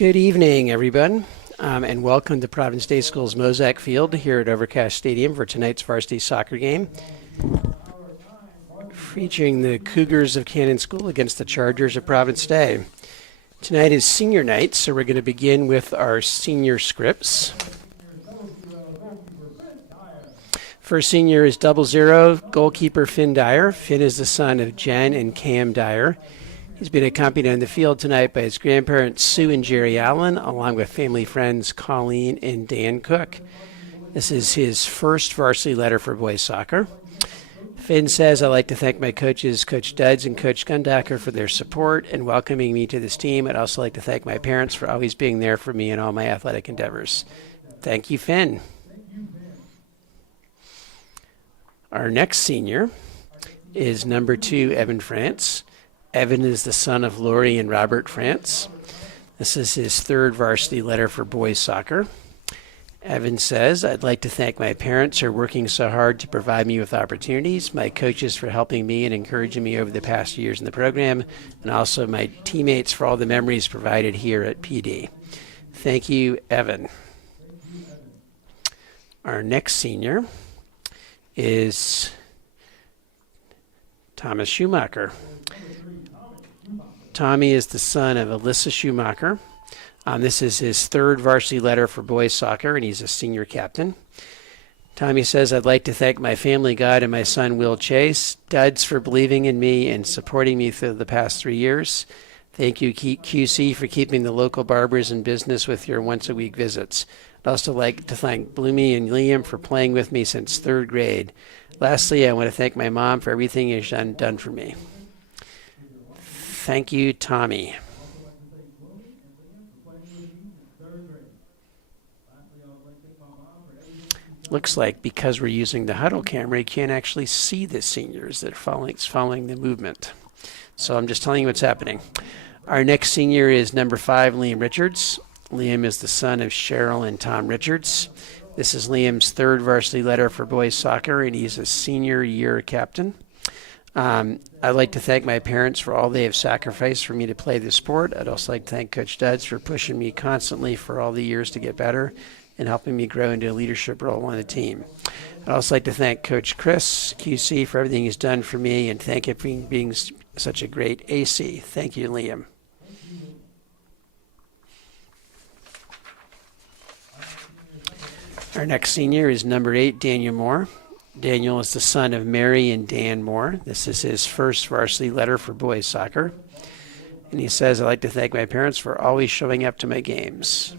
Good evening, everyone, and welcome to Providence Day School's Mosaic Field here at Overcast Stadium for tonight's varsity soccer game, featuring the Cougars of Cannon School against the Chargers of Providence Day. Tonight is senior night, so we're going to begin with our senior scripts. First senior is 00, goalkeeper Finn Dyer. Finn is the son of Jen and Cam Dyer. He's been accompanied on the field tonight by his grandparents, Sue and Jerry Allen, along with family friends Colleen and Dan Cook. This is his first varsity letter for boys soccer. Finn says, I'd like to thank my coaches, Coach Duds and Coach Gundacker, for their support and welcoming me to this team. I'd also like to thank my parents for always being there for me in all my athletic endeavors. Thank you, Finn. Our next senior is number 2, Evan France. Evan is the son of Lori and Robert France. This is his third varsity letter for boys soccer. Evan says, I'd like to thank my parents who are working so hard to provide me with opportunities, my coaches for helping me and encouraging me over the past years in the program, and also my teammates for all the memories provided here at PD. Thank you, Evan. Our next senior is Thomas Schumacher. Tommy is the son of Alyssa Schumacher. This is his third varsity letter for boys soccer, and he's a senior captain. Tommy says, I'd like to thank my family, God, and my son, Will Chase, Duds, for believing in me and supporting me through the past 3 years. Thank you, QC, for keeping the local barbers in business with your once-a-week visits. I'd also like to thank Bloomy and Liam for playing with me since 3rd grade. Lastly, I want to thank my mom for everything she's done for me. Thank you, Tommy. Looks like because we're using the huddle camera, you can't actually see the seniors that are following the movement. So I'm just telling you what's happening. Our next senior is number 5, Liam Richards. Liam is the son of Cheryl and Tom Richards. This is Liam's third varsity letter for boys soccer, and he's a senior year captain. I'd like to thank my parents for all they have sacrificed for me to play the sport. I'd also like to thank Coach Duds for pushing me constantly for all the years to get better and helping me grow into a leadership role on the team. I'd also like to thank Coach Chris, QC, for everything he's done for me, and thank him for being such a great AC. Thank you, Liam. Our next senior is number 8, Daniel Moore. Daniel is the son of Mary and Dan Moore. This is his first varsity letter for boys soccer. And he says, I'd like to thank my parents for always showing up to my games.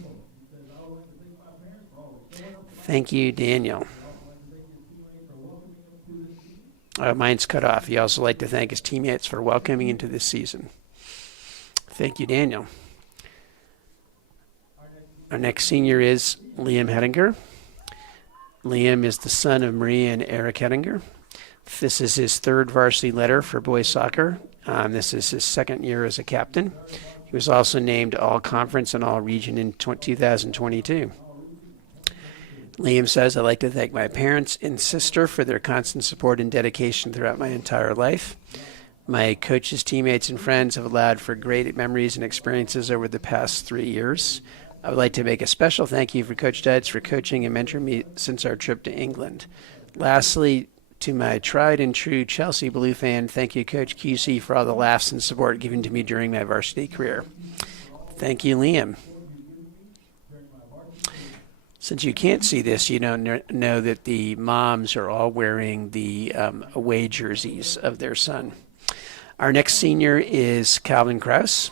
Thank you, Daniel. Mine's cut off. He'd also like to thank his teammates for welcoming into this season. Thank you, Daniel. Our next senior is Liam Hettinger. Liam is the son of Maria and Eric Hettinger. This is his third varsity letter for boys soccer. This is his second year as a captain. He was also named All-Conference and All-Region in 2022. Liam says, I'd like to thank my parents and sister for their constant support and dedication throughout my entire life. My coaches, teammates, and friends have allowed for great memories and experiences over the past 3 years. I would like to make a special thank you for Coach Duds for coaching and mentoring me since our trip to England. Lastly, to my tried and true Chelsea Blue fan, thank you, Coach QC, for all the laughs and support given to me during my varsity career. Thank you, Liam. Since you can't see this, you don't know that the moms are all wearing the away jerseys of their son. Our next senior is Calvin Krause.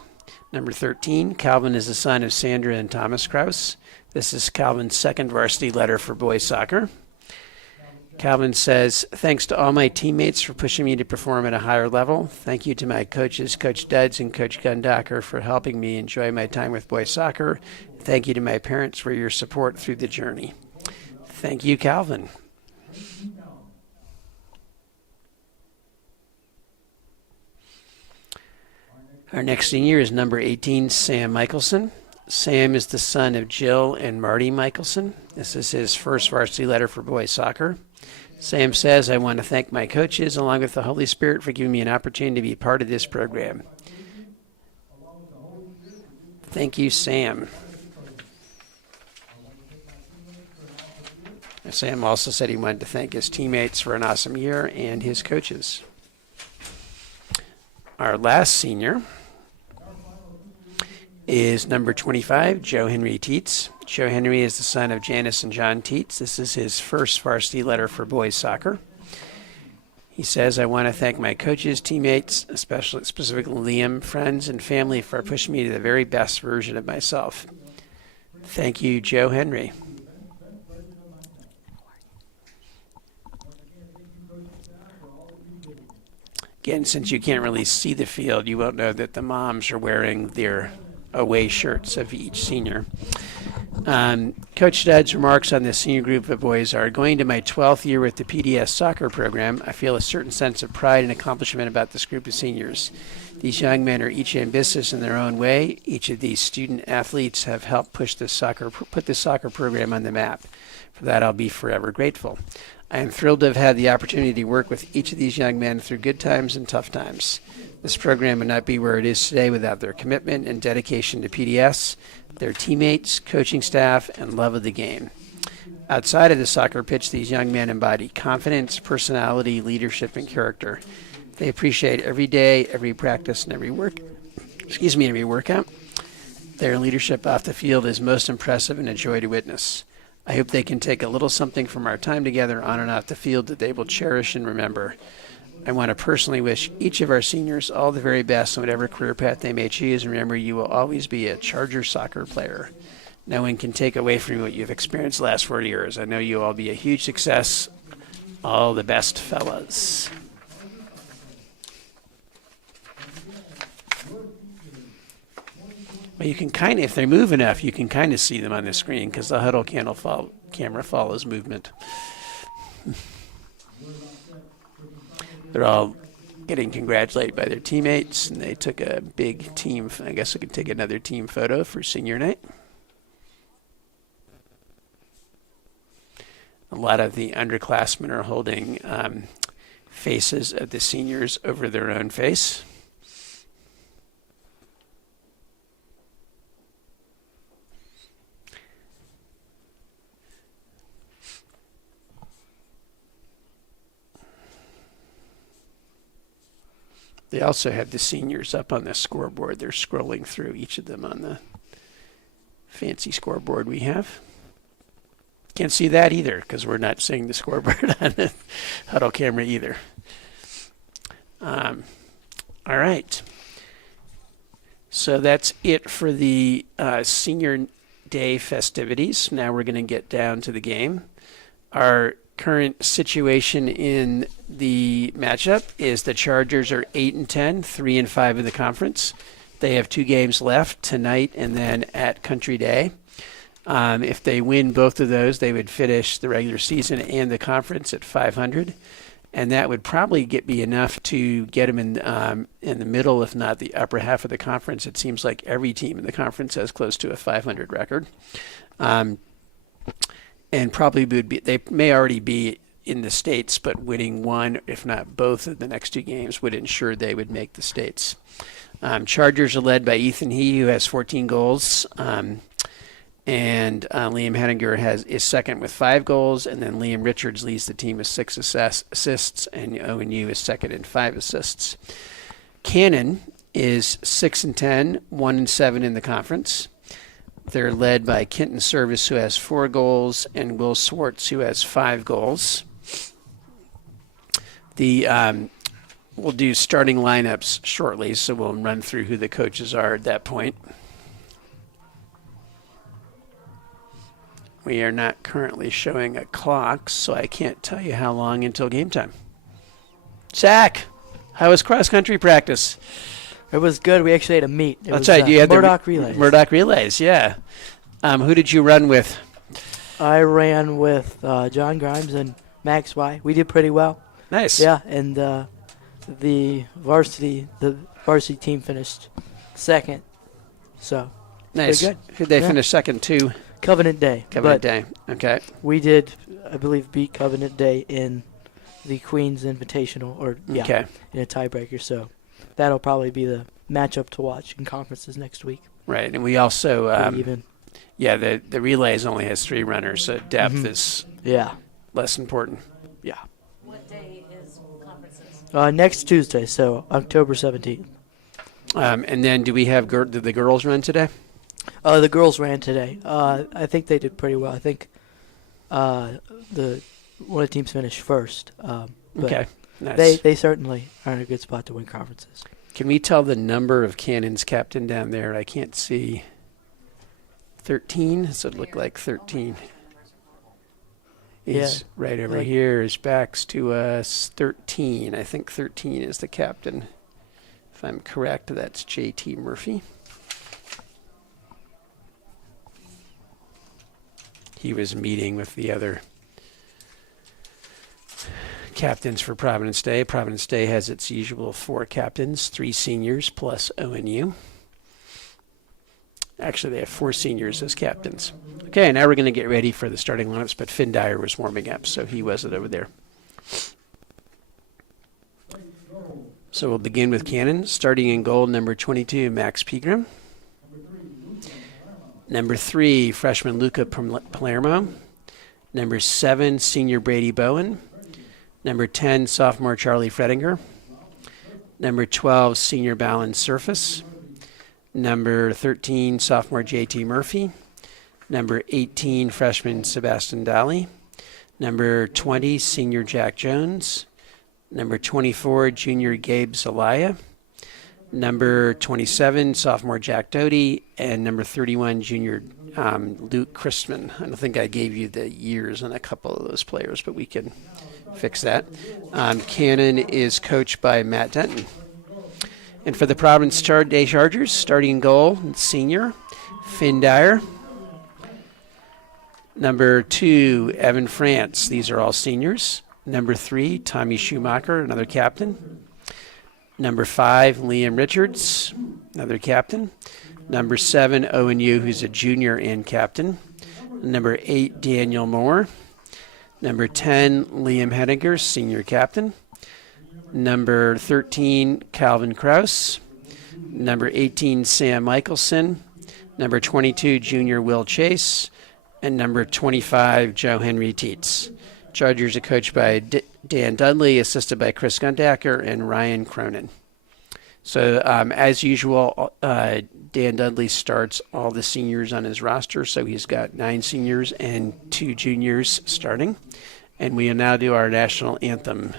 Number 13, Calvin is the son of Sandra and Thomas Krause. This is Calvin's second varsity letter for boys soccer. Calvin says, thanks to all my teammates for pushing me to perform at a higher level. Thank you to my coaches, Coach Duds and Coach Gundacker, for helping me enjoy my time with boys soccer. Thank you to my parents for your support through the journey. Thank you, Calvin. Our next senior is number 18, Sam Michelson. Sam is the son of Jill and Marty Michelson. This is his first varsity letter for boys soccer. Sam says, I want to thank my coaches along with the Holy Spirit for giving me an opportunity to be part of this program. Thank you, Sam. Sam also said he wanted to thank his teammates for an awesome year and his coaches. Our last senior is number 25, Joe Henry Teets. Joe Henry is the son of Janice and John Teets. This is his first varsity letter for boys soccer. He says, I want to thank my coaches, teammates, specifically Liam, friends, and family for pushing me to the very best version of myself. Thank you, Joe Henry. Again, since you can't really see the field, you won't know that the moms are wearing their away shirts of each senior. Coach Studd's remarks on this senior group of boys are, going to my 12th year with the PDS soccer program, I feel a certain sense of pride and accomplishment about this group of seniors. These young men are each ambitious in their own way. Each of these student athletes have helped put this soccer program on the map. For that, I'll be forever grateful. I am thrilled to have had the opportunity to work with each of these young men through good times and tough times. This program would not be where it is today without their commitment and dedication to PDS, their teammates, coaching staff, and love of the game. Outside of the soccer pitch, these young men embody confidence, personality, leadership, and character. They appreciate every day, every practice, and every workout. Their leadership off the field is most impressive and a joy to witness. I hope they can take a little something from our time together on and off the field that they will cherish and remember. I want to personally wish each of our seniors all the very best on whatever career path they may choose, and remember, you will always be a Charger soccer player. No one can take away from you what you've experienced the last 4 years. I know you'll all be a huge success. All the best, fellas. Well, you can kind of, if they move enough, you can kind of see them on the screen because the huddle camera follows movement. They're all getting congratulated by their teammates, and they took a big team. I guess we could take another team photo for senior night. A lot of the underclassmen are holding faces of the seniors over their own face. They also have the seniors up on the scoreboard. They're scrolling through each of them on the fancy scoreboard we have. Can't see that either because we're not seeing the scoreboard on the huddle camera either. All right. So that's it for the senior day festivities. Now we're going to get down to the game. Our current situation in the matchup is the Chargers are 8-10, 3-5 in the conference. They have 2 games left tonight and then at Country Day. If they win both of those, they would finish the regular season and the conference at 500, and that would probably be enough to get them in the middle, if not the upper half of the conference. It seems like every team in the conference has close to a 500 record. And probably they may already be in the States, but winning one, if not both of the next 2 games would ensure they would make the States. Chargers are led by Ethan He, who has 14 goals. And Liam Henninger is second with 5 goals, and then Liam Richards leads the team with 6 assists, and ONU is second in 5 assists. Cannon is 6-10, 1-7 in the conference. They're led by Kenton Service, who has 4 goals, and Will Swartz, who has 5 goals. We'll do starting lineups shortly, so we'll run through who the coaches are at that point. We are not currently showing a clock, so I can't tell you how long until game time. Zach, how was cross-country practice? It was good. We actually had a meet. That's right. You had Murdoch Relays. Murdoch Relays, yeah. Who did you run with? I ran with John Grimes and Max Y. We did pretty well. Nice. Yeah, and the varsity team finished second. So nice. good. Who'd they finish second to? Covenant Day. Covenant Day. Okay. We did, I believe, beat Covenant Day in the Queen's Invitational, in a tiebreaker. So that'll probably be the matchup to watch in conferences next week. Right, and we also, pretty even. yeah, the relays only has 3 runners, so depth is Yeah. less important. Yeah. What day is conferences? Next Tuesday, so October 17th. And then do we have, did the girls run today? The girls ran today. I think they did pretty well. I think the one of the teams finished first. But Okay, nice. they certainly are in a good spot to win conferences. Can we tell the number of cannons captain down there? I can't see. 13? So it looked like 13. He's right over like- here. His back's to us. 13. I think 13 is the captain. If I'm correct, that's JT Murphy. He was meeting with the other captains for Providence Day. Providence Day has its usual 4 captains, 3 seniors plus ONU. Actually, they have 4 seniors as captains. Okay, now we're going to get ready for the starting lineups, but Finn Dyer was warming up, so he wasn't over there. So we'll begin with cannon, starting in goal, number 22, Max Pegram. Number 3, freshman Luca Palermo. Number 7, senior Brady Bowen. Number 10, sophomore Charlie Fredinger. Number 12, senior Ballin Surface. Number 13, sophomore JT Murphy. Number 18, freshman Sebastian Daly. Number 20, senior Jack Jones. Number 24, junior Gabe Zelaya. Number 27, sophomore Jack Doty. And number 31, junior Luke Christman. I don't think I gave you the years on a couple of those players, but we can fix that. Cannon is coached by Matt Denton. And for the Providence Day Chargers, starting in goal, senior Finn Dyer. Number 2, Evan France. These are all seniors. Number 3, Tommy Schumacher, another captain. Number 5, Liam Richards, another captain. Number 7, Owen Yu, who's a junior and captain. Number 8, Daniel Moore. Number 10, Liam Henniger, senior captain. Number 13, Calvin Kraus. Number 18, Sam Michelson. Number 22, junior Will Chase. And number 25, Joe Henry Teets. Chargers are coached by Dan Dudley, assisted by Chris Gundacker and Ryan Cronin. So as usual, Dan Dudley starts all the seniors on his roster. So he's got 9 seniors and 2 juniors starting. And we will now do our national anthem.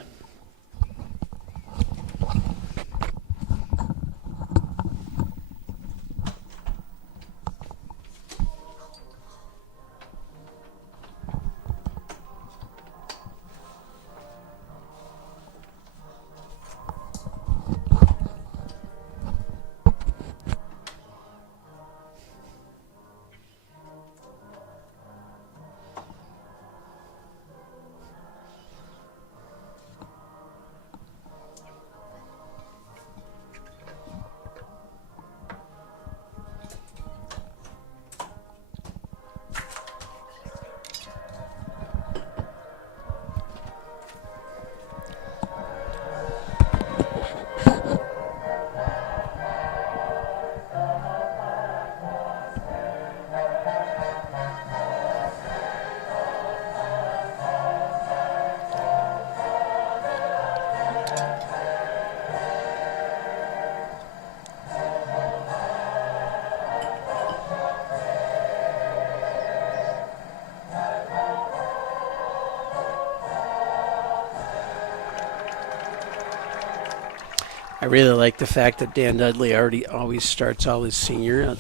I really like the fact that Dan Dudley always starts all his senior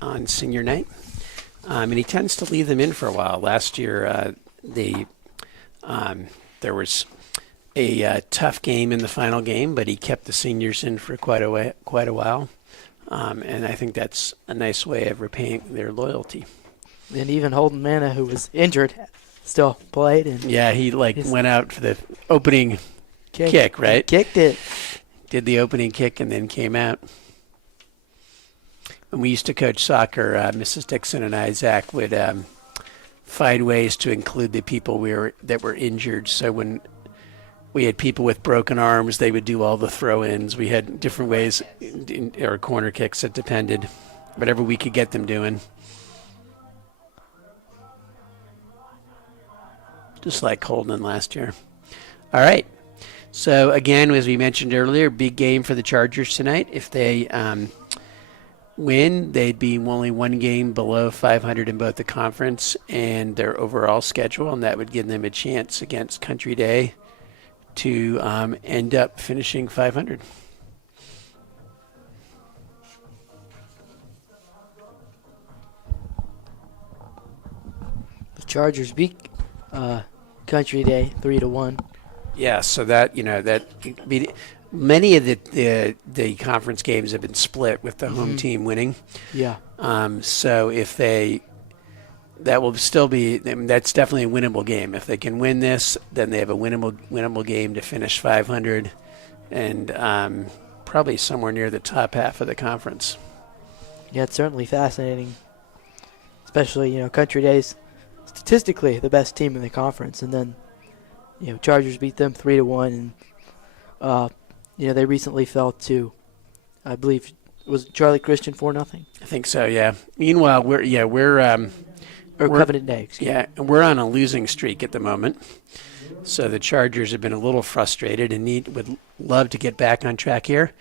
on senior night, and he tends to leave them in for a while. Last year, there was a tough game in the final game, but he kept the seniors in for quite a while, and I think that's a nice way of repaying their loyalty. And even Holden Manna, who was injured, still played. And Yeah, he went out for the opening kick, right? He kicked it. Did the opening kick and then came out. When we used to coach soccer, Mrs. Dixon and I, Zach, would find ways to include the people that were injured. So when we had people with broken arms, they would do all the throw-ins. We had different ways, or corner kicks, it depended. whatever we could get them doing. Just like Holden last year. All right. So, again, as we mentioned earlier, big game for the Chargers tonight. If they win, they'd be only one game below 500 in both the conference and their overall schedule, and that would give them a chance against Country Day to end up finishing 500. The Chargers beat Country Day 3-1. Yeah, so that many of the conference games have been split with the home team winning. Yeah. So if that will still be, that's definitely a winnable game. If they can win this, then they have a winnable game to finish 500, and probably somewhere near the top half of the conference. Yeah, it's certainly fascinating. Especially, Country Day's statistically the best team in the conference, and then Chargers beat them 3-1, and they recently fell to, I believe, was Charlie Christian 4-0? I think so. Yeah. Meanwhile, we're Covenant Day. Excuse me. Yeah, and we're on a losing streak at the moment. So the Chargers have been a little frustrated and would love to get back on track here.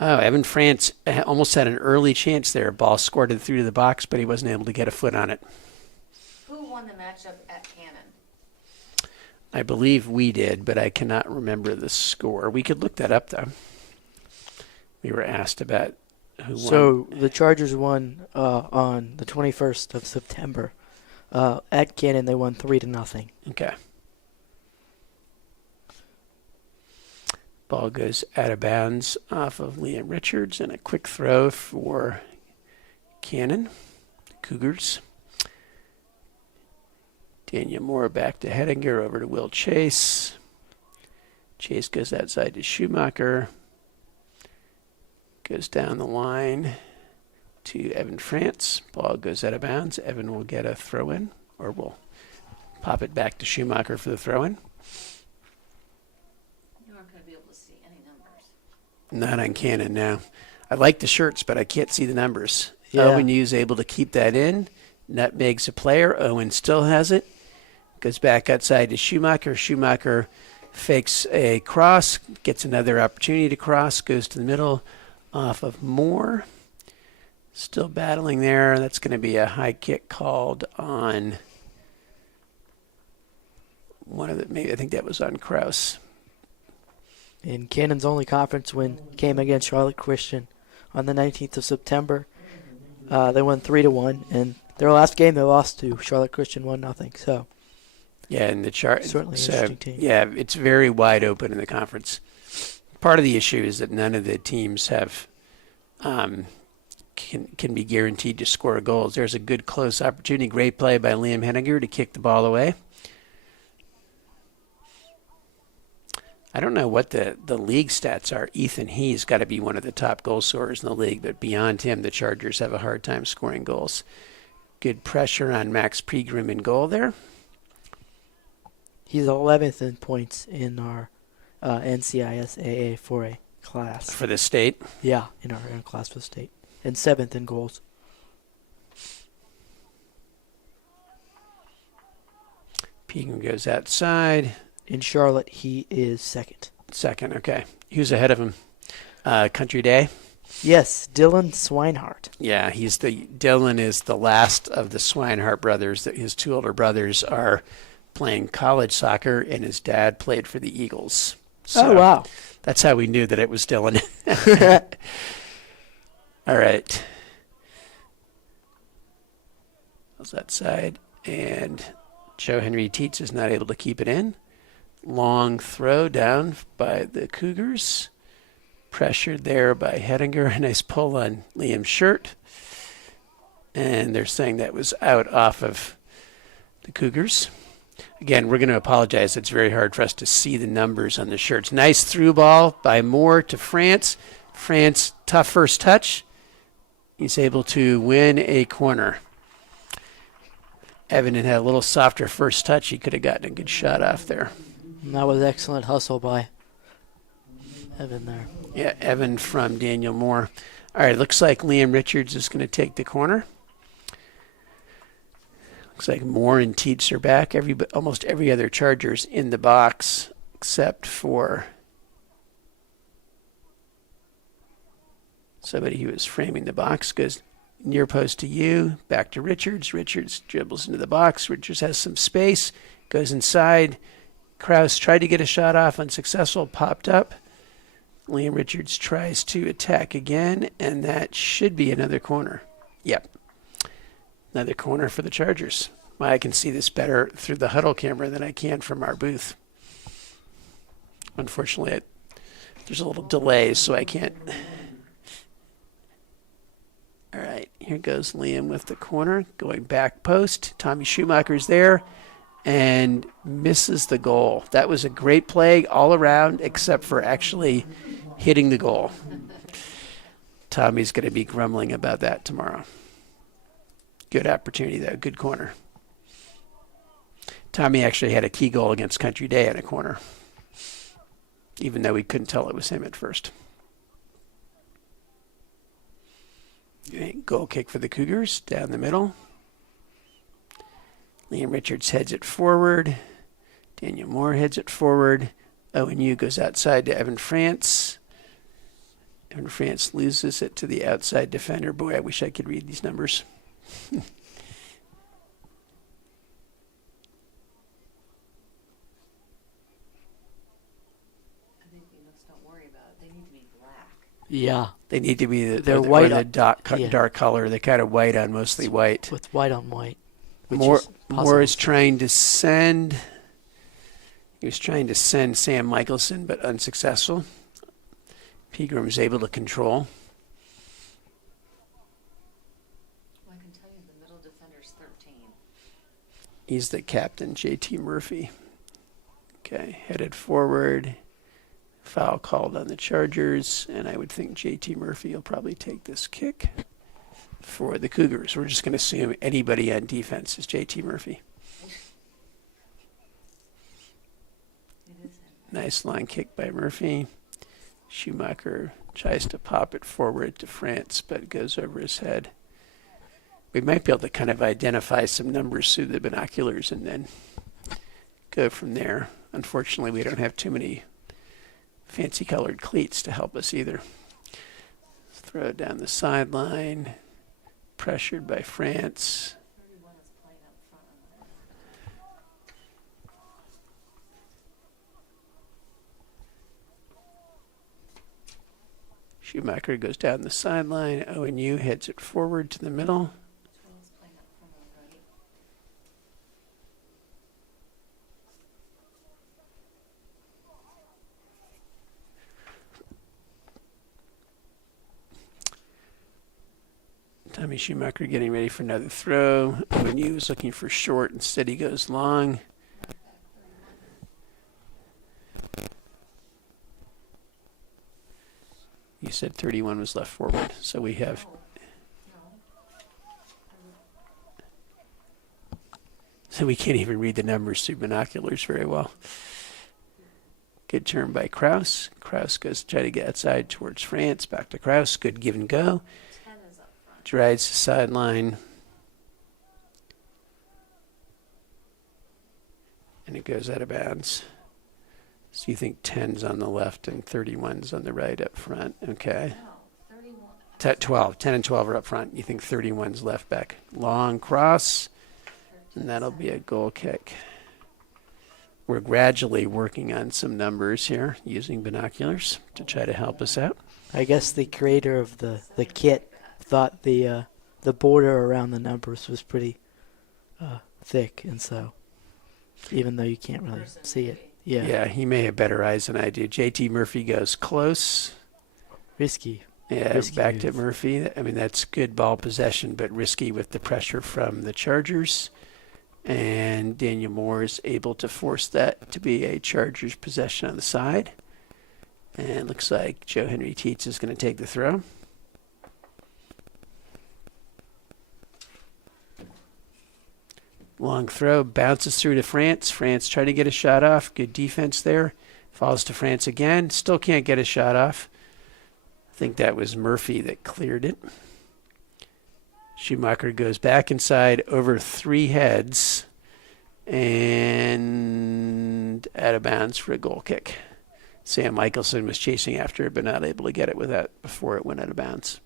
Oh, Evan France almost had an early chance there. Ball squirted through to the box, but he wasn't able to get a foot on it. Who won the matchup at Cannon? I believe we did, but I cannot remember the score. We could look that up, though. We were asked about who won. So the Chargers won on the 21st of September. At Cannon, they won 3-0. Okay. Ball goes out of bounds off of Liam Richards, and a quick throw for Cannon. Cougars. Daniel Moore back to Hedinger, over to Will Chase. Chase goes outside to Schumacher. Goes down the line to Evan France. Ball goes out of bounds. Evan will get a throw-in, or will pop it back to Schumacher for the throw-in. You aren't going to be able to see any numbers. Not on Cannon now. I like the shirts, but I can't see the numbers. Yeah. Owen Hughes able to keep that in. Nutmegs a player. Owen still has it. Goes back outside to Schumacher. Schumacher fakes a cross, gets another opportunity to cross, goes to the middle off of Moore. Still battling there. That's going to be a high kick called on one of the, maybe I think that was on Kraus. And Cannon's only conference win came against Charlotte Christian on the 19th of September. They won 3-1, and their last game they lost to Charlotte Christian 1-0. So yeah, and the chart certainly an interesting team. Yeah, it's very wide open in the conference. Part of the issue is that none of the teams have can be guaranteed to score goals. There's a good close opportunity. Great play by Liam Henniger to kick the ball away. I don't know what the league stats are. Ethan He's got to be one of the top goal scorers in the league, but beyond him, the Chargers have a hard time scoring goals. Good pressure on Max Pregrim in goal there. He's 11th in points in our NCIS AA 4A class. For the state? Yeah, in our class for the state. And 7th in goals. Pegum goes outside. In Charlotte, he is second. Second, okay. Who's ahead of him? Country Day? Yes, Dylan Swinehart. Yeah, Dylan is the last of the Swinehart brothers. His two older brothers are playing college soccer, and his dad played for the Eagles. So oh, wow. That's how we knew that it was Dylan. All right. How's that side? And Joe Henry Teets is not able to keep it in. Long throw down by the Cougars. Pressured there by Hedinger. A nice pull on Liam's shirt. And they're saying that was out off of the Cougars. Again, we're going to apologize. It's very hard for us to see the numbers on the shirts. Nice through ball by Moore to France. France, tough first touch. He's able to win a corner. Evan had a little softer first touch. He could have gotten a good shot off there. And that was excellent hustle by Evan there. Yeah, Evan from Daniel Moore. All right, looks like Liam Richards is going to take the corner. Looks like Moore and Teets are back. Almost every other Charger's in the box except for somebody who was framing the box. Goes near post to you, back to Richards. Richards dribbles into the box. Richards has some space, goes inside. Krause tried to get a shot off, unsuccessful, popped up. Liam Richards tries to attack again, and that should be another corner. Yep. Another corner for the Chargers. I can see this better through the huddle camera than I can from our booth. Unfortunately, there's a little delay, so I can't. All right, here goes Liam with the corner, going back post. Tommy Schumacher's there and misses the goal. That was a great play all around, except for actually hitting the goal. Tommy's going to be grumbling about that tomorrow. Good opportunity, though. Good corner. Tommy actually had a key goal against Country Day in a corner, even though we couldn't tell it was him at first. Goal kick for the Cougars down the middle. Liam Richards heads it forward. Daniel Moore heads it forward. ONU goes outside to Evan France. Evan France loses it to the outside defender. Boy, I wish I could read these numbers. Don't worry about it. They need to be black. Yeah. They need to be They're white the on- dark color. They're kind of white on mostly white. With white on white. Moore Puzzling. is trying to send. He was trying to send Sam Michelson, but unsuccessful. Pegram was able to control. Well, I can tell you the middle defender's 13. He's the captain, JT Murphy. Okay, headed forward. Foul called on the Chargers, and I would think JT Murphy will probably take this kick for the Cougars. We're just going to assume anybody on defense is JT Murphy. It is him. Nice line kick by Murphy. Schumacher tries to pop it forward to France, but it goes over his head. We might be able to kind of identify some numbers through the binoculars and then go from there. Unfortunately, we don't have too many fancy colored cleats to help us either. Throw it down the sideline. Pressured by France. 31 is playing up front on the Schumacher goes down the sideline. ONU heads it forward to the middle. 12 is playing up front on the right. Tommy Schumacher getting ready for another throw. ONU is looking for short. Instead, he goes long. You said 31 was left forward. So we have. So we can't even read the numbers through binoculars very well. Good turn by Krause. Krause goes to try to get outside towards France. Back to Krause. Good give and go. 10 is up front. Drives the sideline. And it goes out of bounds. So you think 10's on the left and 31's on the right up front. Okay. No, 31. 12. 10 and 12 are up front. You think 31's left back. Long cross. And that'll be a goal kick. We're gradually working on some numbers here using binoculars to try to help us out. I guess the creator of the kit thought the border around the numbers was pretty thick, and so even though you can't really see it, Yeah, he may have better eyes than I do. JT Murphy goes close. risky. Yeah, Risky back to move. Murphy. I mean, that's good ball possession, but risky with the pressure from the Chargers. And Daniel Moore is able to force that to be a Chargers possession on the side. And looks like Joe Henry Teets is going to take the throw. Long throw, bounces through to France. France trying to get a shot off. Good defense there. Falls to France again. Still can't get a shot off. think that was Murphy that cleared it. Schumacher goes back inside over 3 heads and out of bounds for a goal kick. Sam Michelson was chasing after it, but not able to get it with that before it went out of bounds.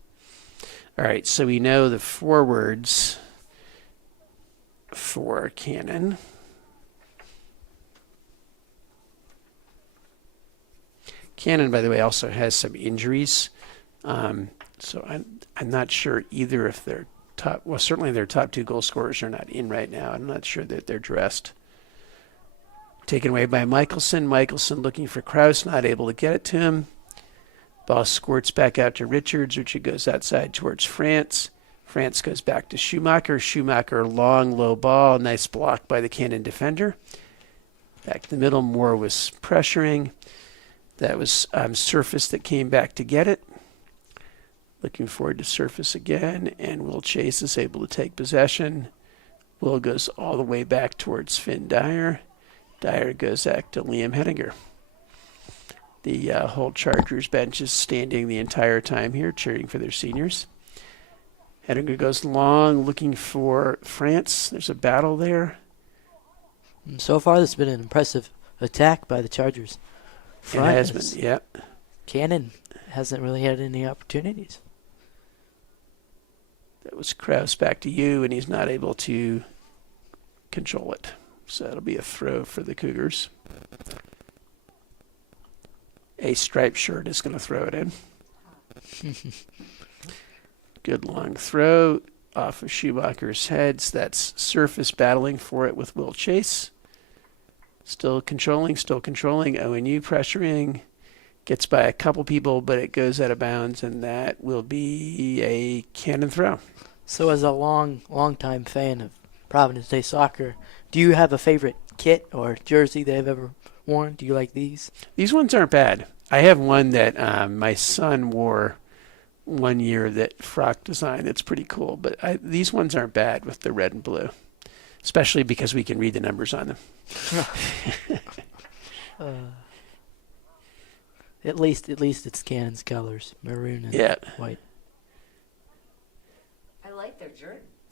All right, so we know the forwards for Cannon. Cannon, by the way, also has some injuries. So I'm not sure either if they're top. Well, certainly their top 2 goal scorers are not in right now. I'm not sure that they're dressed. Taken away by Michelson. Michelson looking for Krause, not able to get it to him. Ball squirts back out to Richards. Richard goes outside towards France. France goes back to Schumacher. Schumacher, long, low ball. Nice block by the Cannon defender. Back to the middle. Moore was pressuring. That was Surface that came back to get it. Looking forward to Surface again. And Will Chase is able to take possession. Will goes all the way back towards Finn Dyer. Dyer goes back to Liam Henninger. The whole Chargers bench is standing the entire time here, cheering for their seniors. Henninger goes long, looking for France. There's a battle there. So far, this has been an impressive attack by the Chargers. It has been, yeah. Cannon hasn't really had any opportunities. That was Krause back to you, and he's not able to control it. So that'll be a throw for the Cougars. A striped shirt is going to throw it in. Good long throw off of Schumacher's heads. That's Surface battling for it with Will Chase. Still controlling. ONU pressuring. Gets by a couple people, but it goes out of bounds, and that will be a Cannon throw. So as a long-time fan of Providence Day soccer, do you have a favorite kit or jersey they've ever worn? Do you like these? These ones aren't bad. I have one that my son wore one year that Frock designed. That's pretty cool. But these ones aren't bad with the red and blue, especially because we can read the numbers on them. At least it's Cannon's colors, maroon and white. I like their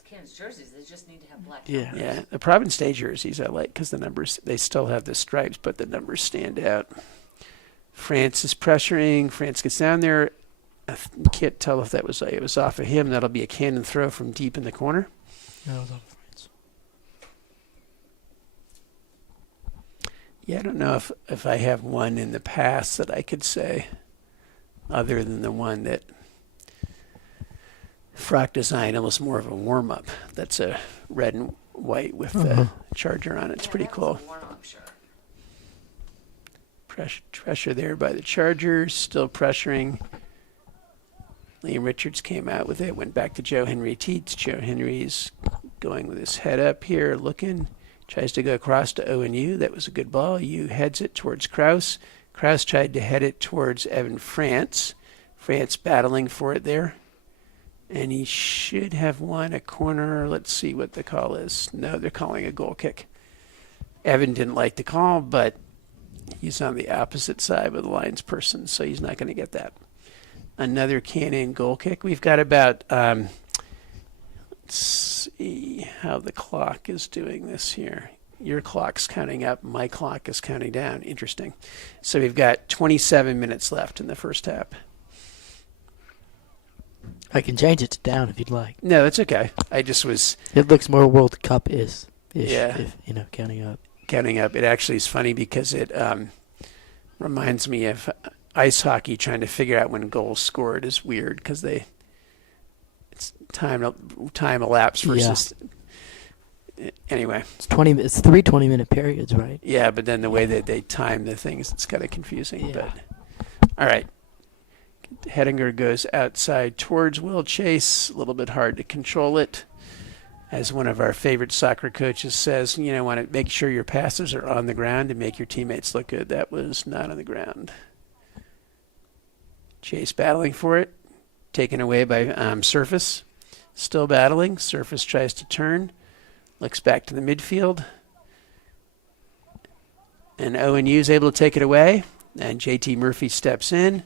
Kansas jerseys. They just need to have black Yeah. numbers. Yeah, the Providence Day jerseys I like because the numbers, they still have the stripes, but the numbers stand out. France is pressuring. France gets down there. I can't tell if that was it was off of him. That'll be a Cannon throw from deep in the corner. That was off France. Yeah, I don't know if I have one in the past that I could say other than the one that Frock designed, almost more of a warm-up. That's a red and white with the Charger on it. It's pretty cool. Warm-up shirt. Pressure there by the Chargers, still pressuring. Liam Richards came out with it, went back to Joe Henry Teets. Joe Henry's going with his head up here, looking. Tries to go across to ONU. That was a good ball. U heads it towards Krause. Krause tried to head it towards Evan France. France battling for it there. And he should have won a corner. Let's see what the call is. No, they're calling a goal kick. Evan didn't like the call, but he's on the opposite side of the lines person, so he's not going to get that. Another Cannon goal kick. We've got about, let's see how the clock is doing this here. Your clock's counting up. My clock is counting down. Interesting. So we've got 27 minutes left in the first half. I can change it to down if you'd like. No, that's okay. I just was It looks more World Cup-ish, Yeah. if, counting up. counting up. It actually is funny because it reminds me of ice hockey. Trying to figure out when goals scored is weird because it's time elapsed versus. Anyway, It's 3 20-minute periods, right? yeah, but then the way that they time the things, it's kind of confusing. Yeah. But all right, Hedinger goes outside towards Will Chase. A little bit hard to control it. As one of our favorite soccer coaches says, want to make sure your passes are on the ground and make your teammates look good. That was not on the ground. Chase battling for it. Taken away by Surface. Still battling. Surface tries to turn. Looks back to the midfield. And ONU is able to take it away. And JT Murphy steps in.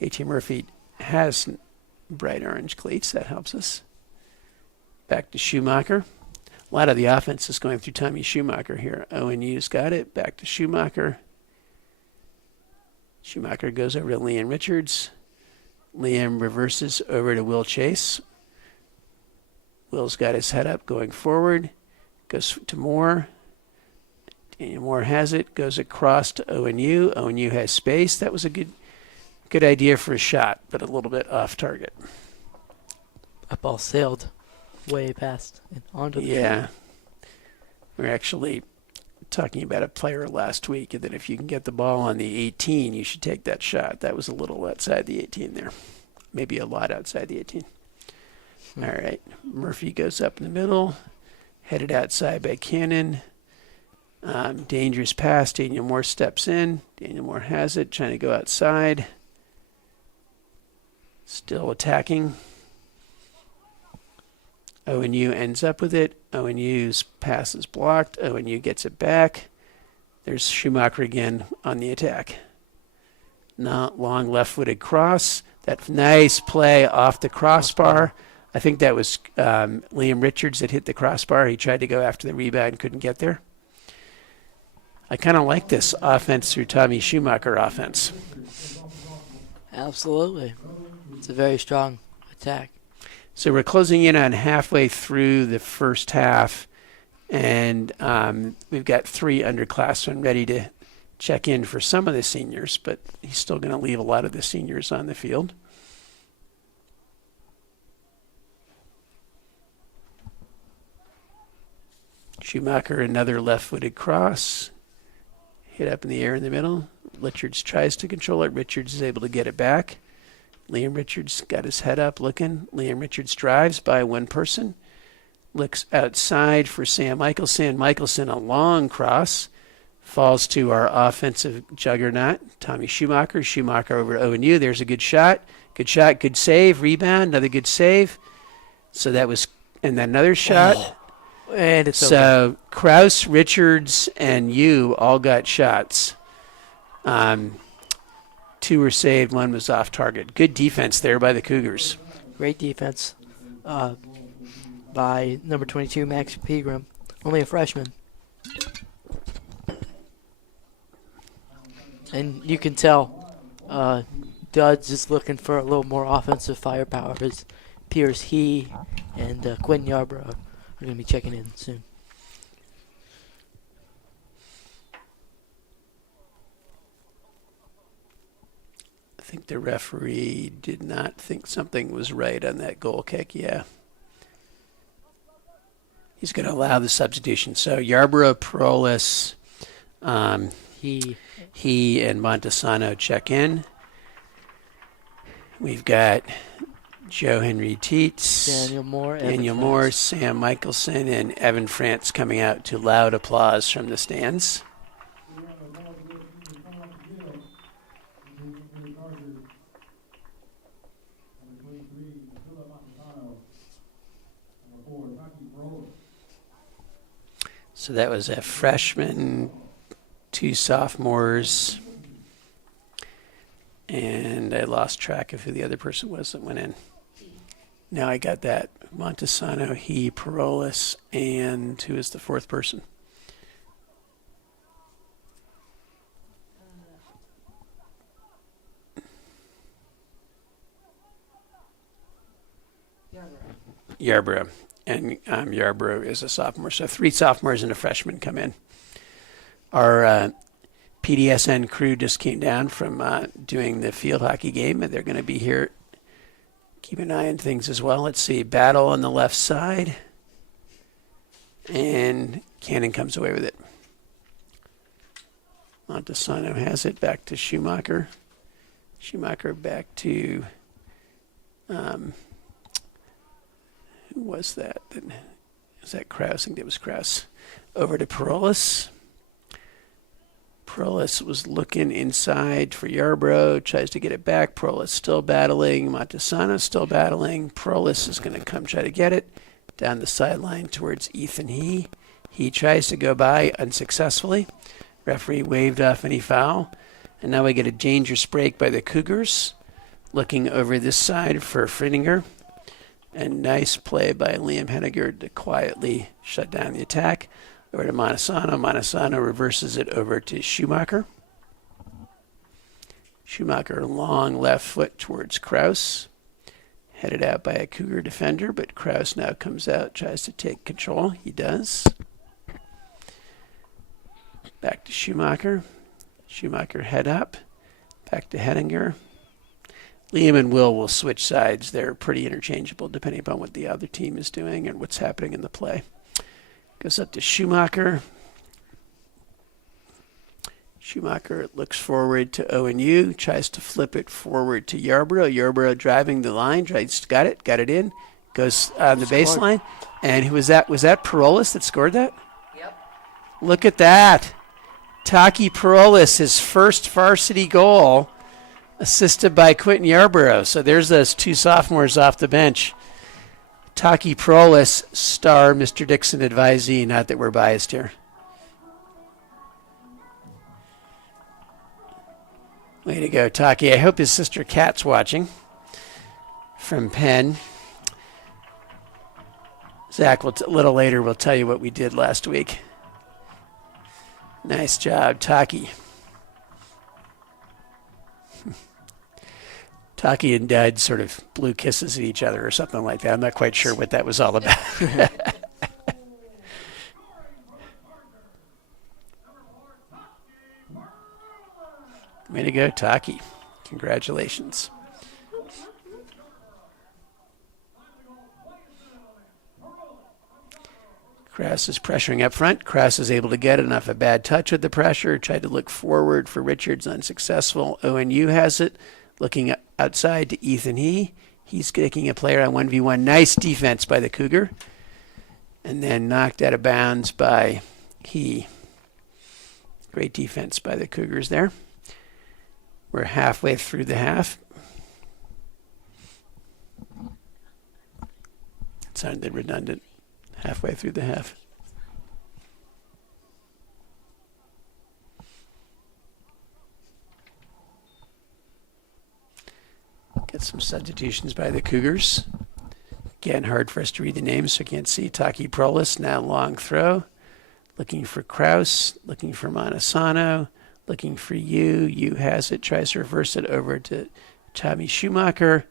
A.T. Murphy has bright orange cleats. That helps us. Back to Schumacher. A lot of the offense is going through Tommy Schumacher here. ONU's got it. Back to Schumacher. Schumacher goes over to Liam Richards. Liam reverses over to Will Chase. Will's got his head up going forward. Goes to Moore. Daniel Moore has it. Goes across to ONU. ONU has space. That was a good idea for a shot, but a little bit off target. That ball sailed way past and onto the Yeah. We're actually talking about a player last week, and that if you can get the ball on the 18, you should take that shot. That was a little outside the 18 there. Maybe a lot outside the 18. All right. Murphy goes up in the middle, headed outside by Cannon. Dangerous pass. Daniel Moore steps in. Daniel Moore has it, trying to go outside. Still attacking. ONU ends up with it. ONU's pass is blocked. ONU gets it back. There's Schumacher again on the attack. Not long left-footed cross. That nice play off the crossbar. I think that was Liam Richards that hit the crossbar. He tried to go after the rebound, couldn't get there. I kind of like this offense through Tommy Schumacher offense. Absolutely. It's a very strong attack. So we're closing in on halfway through the first half, and we've got 3 underclassmen ready to check in for some of the seniors, but he's still going to leave a lot of the seniors on the field. Schumacher, another left-footed cross. Hit up in the air in the middle. Richards tries to control it. Richards is able to get it back. Liam Richards got his head up looking. Liam Richards drives by one person. Looks outside for Sam Michelson. Michelson, a long cross. Falls to our offensive juggernaut, Tommy Schumacher. Schumacher over to ONU. There's a good shot. Good shot, good save. Rebound, another good save. So that was, and then another shot. Oh, and it's so over. Krause, Richards, and you all got shots. 2 were saved, 1 was off target. Good defense there by the Cougars. Great defense by number 22, Max Pegram. Only a freshman. And you can tell Dud's is looking for a little more offensive firepower. His peers, he and Quentin Yarborough, are going to be checking in soon. I think the referee did not think something was right on that goal kick. Yeah. He's going to allow the substitution. So Yarborough, Perolis, he and Montesano check in. We've got Joe Henry Teets, Daniel Moore, Sam Michelson, and Evan France coming out to loud applause from the stands. So that was a freshman, 2 sophomores, and I lost track of who the other person was that went in. Now I got that. Montesano, he, Perolis, and who is the 4th person? Yarborough. And Yarborough is a sophomore. So 3 sophomores and a freshman come in. Our PDSN crew just came down from doing the field hockey game, and they're going to be here. Keep an eye on things as well. Let's see. Battle on the left side. And Cannon comes away with it. Montesano has it. Back to Schumacher. Schumacher back to... who was that? Was that Krause? I think that was Krause. Over to Perolis. Perolis was looking inside for Yarborough, tries to get it back. Perolis still battling. Montesano still battling. Perolis is going to come try to get it down the sideline towards Ethan He. He tries to go by unsuccessfully. Referee waved off any foul. And now we get a dangerous break by the Cougars. looking over this side for Friedinger. And nice play by Liam Henniger to quietly shut down the attack. Over to Montesano. Montesano reverses it over to Schumacher. Schumacher, long left foot towards Kraus. Headed out by a Cougar defender, but Kraus now comes out, tries to take control. He does. Back to Schumacher. Schumacher head up. Back to Henniger. Liam and Will switch sides. They're pretty interchangeable depending upon what the other team is doing and what's happening in the play. Goes up to Schumacher. Schumacher looks forward to ONU, tries to flip it forward to Yarborough. Yarborough driving the line, got it in, goes on the baseline. And who was that? Was that Parolis that scored that? Yep. Look at that. Taki Parolis, his first varsity goal, assisted by Quentin Yarborough. So there's those two sophomores off the bench. Taki Parolis, star Mr. Dixon advisee, not that we're biased here. Way to go, Taki. I hope his sister Kat's watching from Penn. Zach, a little later, we'll tell you what we did last week. Nice job, Taki. Taki and Dad sort of blew kisses at each other or something like that. I'm not quite sure what that was all about. Way to go, Taki. Congratulations. Kraus is pressuring up front. Kraus is able to get it off a bad touch with the pressure. Tried to look forward for Richards, unsuccessful. ONU has it. Looking outside to Ethan He. He's taking a player on 1v1. Nice defense by the Cougar. And then knocked out of bounds by He. Great defense by the Cougars there. We're halfway through the half. It sounded redundant. Halfway through the half. Get some substitutions by the Cougars. Again, hard for us to read the names, so I can't see. Taki Prolis, now long throw. Looking for Kraus, looking for Montesano, looking for You has it, tries to reverse it over to Tommy Schumacher.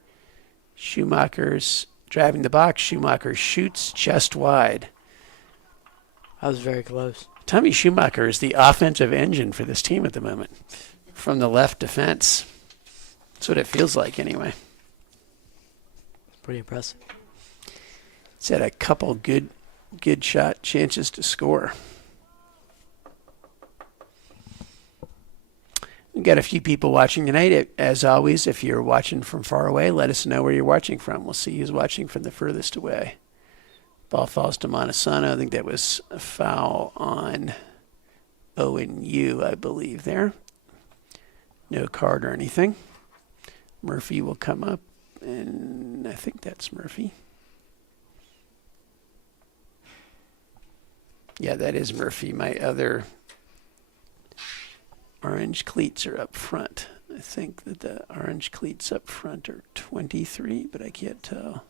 Schumacher's driving the box. Schumacher shoots just wide. I was very close. Tommy Schumacher is the offensive engine for this team at the moment. From the left defense. That's what it feels like anyway. It's pretty impressive. He's had a couple good shot chances to score. We've got a few people watching tonight. As always, if you're watching from far away, let us know where you're watching from. We'll see who's watching from the furthest away. Ball falls to Montesano. I think that was a foul on ONU, I believe, there. No card or anything. Murphy will come up, and I think that's Murphy. Yeah, that is Murphy. My other orange cleats are up front. I think that the orange cleats up front are 23, but I can't tell.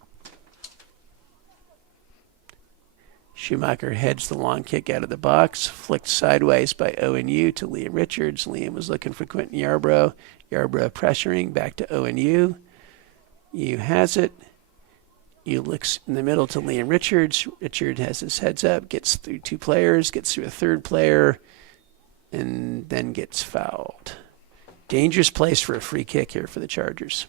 Schumacher heads the long kick out of the box, flicked sideways by ONU to Liam Richards. Liam was looking for Quentin Yarborough. Yarborough pressuring back to ONU. You has it. You looks in the middle to Liam Richards. Richard has his heads up, gets through two players, gets through a third player, and then gets fouled. Dangerous place for a free kick here for the Chargers.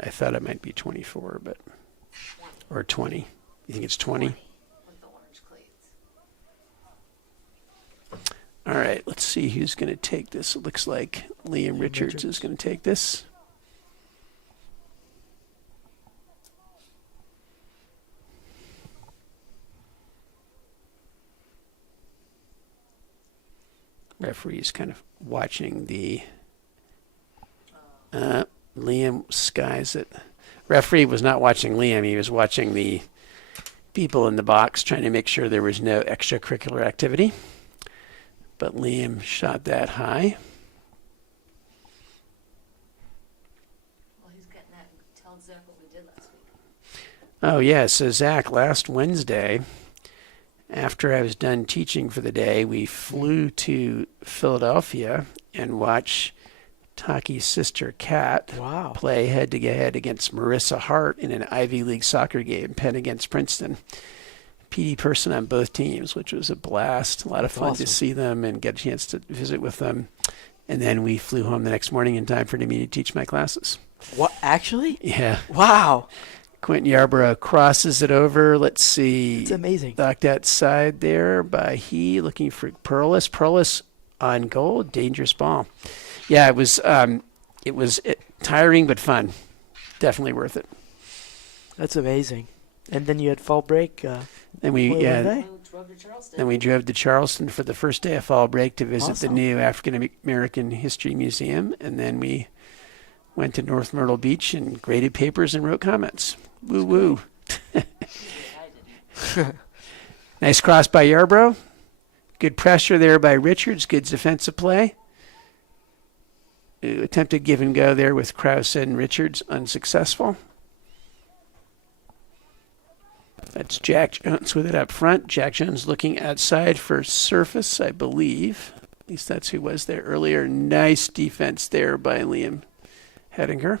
I thought it might be 24, but or 20. You think it's 20? With the orange cleats. All right, let's see who's going to take this. It looks like Liam Richards is going to take this. Referee's kind of watching the Liam skies it. Referee was not watching Liam. He was watching the people in the box trying to make sure there was no extracurricular activity. But Liam shot that high. Well, he's getting that. Tell Zach what we did last week. Oh, yeah. So, Zach, last Wednesday, after I was done teaching for the day, we flew to Philadelphia and watched Taki's sister, Kat, Wow. play head-to-head against Marissa Hart in an Ivy League soccer game, Penn against Princeton. PD person on both teams, which was a blast. A lot of fun Awesome. to see them and get a chance to visit with them. And then we flew home the next morning in time for me to teach my classes. What? Actually? Yeah. Wow. Quentin Yarborough crosses it over. Let's see. It's amazing. Knocked outside there by looking for Perlis. Perlis on goal. Dangerous ball. Yeah, it was tiring but fun. Definitely worth it. That's amazing. And then you had fall break. And we Wait, yeah, one day? We drove to Charleston. then we drove to Charleston for the first day of fall break to visit the Awesome. new African American History Museum, and then we went to North Myrtle Beach and graded papers and wrote comments. Woo woo. I didn't. Nice cross by Yarbrough. Good pressure there by Richards. Good defensive play. Attempted give and go there with Krause and Richards, unsuccessful. That's Jack Jones with it up front. Jack Jones looking outside for surface, I believe. At least that's who was there earlier. Nice defense there by Liam Hedinger.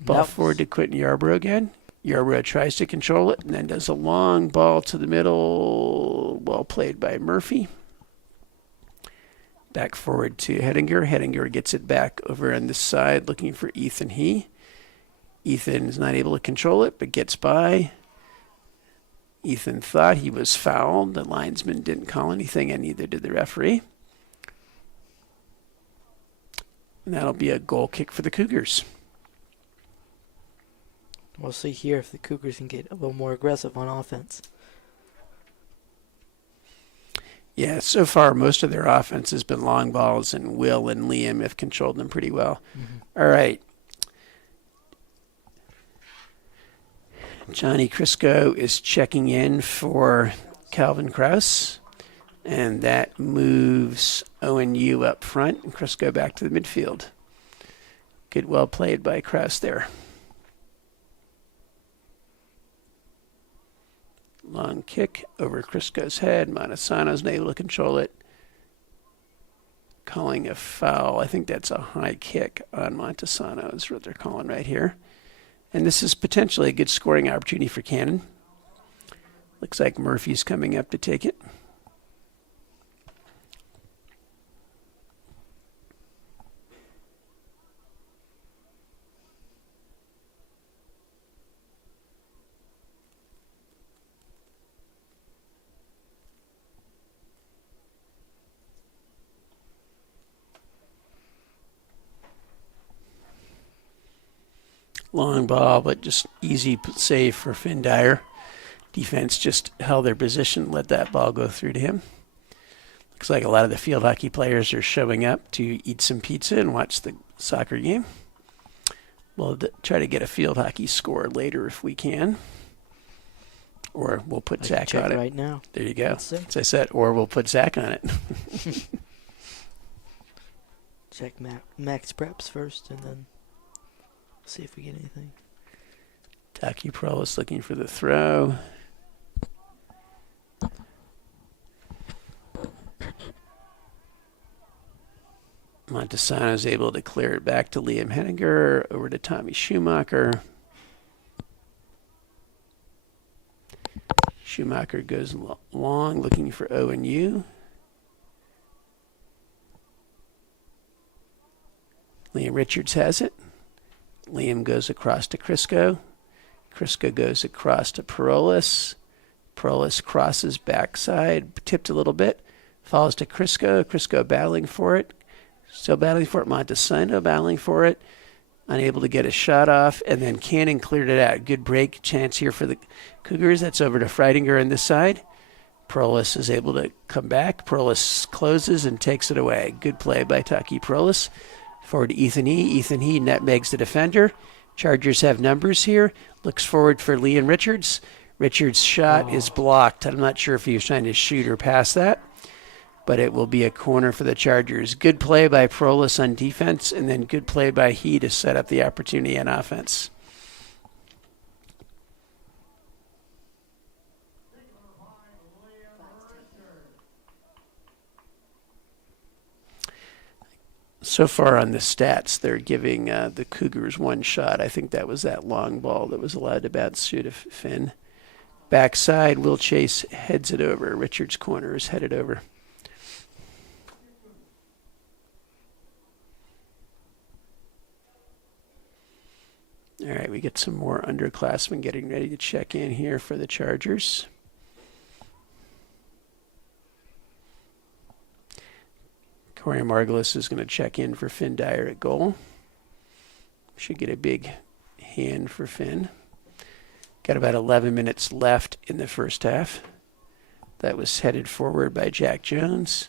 Ball forward to Quentin Yarbrough again. Yarbrough tries to control it and then does a long ball to the middle. Well played by Murphy. Back forward to Hedinger. Hedinger gets it back over on this side looking for Ethan He. Ethan is not able to control it but gets by. Ethan thought he was fouled. The linesman didn't call anything and neither did the referee. And that'll be a goal kick for the Cougars. We'll see here if the Cougars can get a little more aggressive on offense. Yeah, so far most of their offense has been long balls, and Will and Liam have controlled them pretty well. All right. Johnny Crisco is checking in for Calvin Krause, and that moves ONU up front and Crisco back to the midfield. Good, well played by Krause there. Long kick over Crisco's head. Montesano's not able to control it. Calling a foul. I think that's a high kick on Montesano is what they're calling right here. And this is potentially a good scoring opportunity for Cannon. Looks like Murphy's coming up to take it. Long ball, but just easy save for Finn Dyer. Defense just held their position, let that ball go through to him. Looks like a lot of the field hockey players are showing up to eat some pizza and watch the soccer game. We'll try to get a field hockey score later if we can. Or we'll put Zach on it. Right now. There you go. Let's see. As I said, or we'll put Zach on it. Check Max Preps first, and then see if we get anything. Taki Pro is looking for the throw. Montesano is able to clear it back to Liam Henninger, over to Tommy Schumacher. Schumacher goes long, looking for ONU. Liam Richards has it. Liam goes across to Crisco. Crisco goes across to Parolis. Parolis crosses backside, tipped a little bit. Falls to Crisco. Crisco battling for it. Still battling for it. Montesano battling for it. Unable to get a shot off. And then Cannon cleared it out. Good break chance here for the Cougars. That's over to Freidinger on this side. Parolis is able to come back. Parolis closes and takes it away. Good play by Taki Parolis. Forward to Ethan He. Ethan He nutmegs the defender. Chargers have numbers here. Looks forward for Leon Richards. Richards' shot is blocked. I'm not sure if he was trying to shoot or pass that, but it will be a corner for the Chargers. Good play by Prolis on defense, and then good play by he to set up the opportunity on offense. So far on the stats, they're giving the Cougars one shot. I think that was that long ball that was allowed to bounce through to Finn. Backside, Will Chase heads it over. Richards' corner is headed over. All right, we get some more underclassmen getting ready to check in here for the Chargers. Corey Margulis is going to check in for Finn Dyer at goal. Should get a big hand for Finn. Got about 11 minutes left in the first half. That was headed forward by Jack Jones.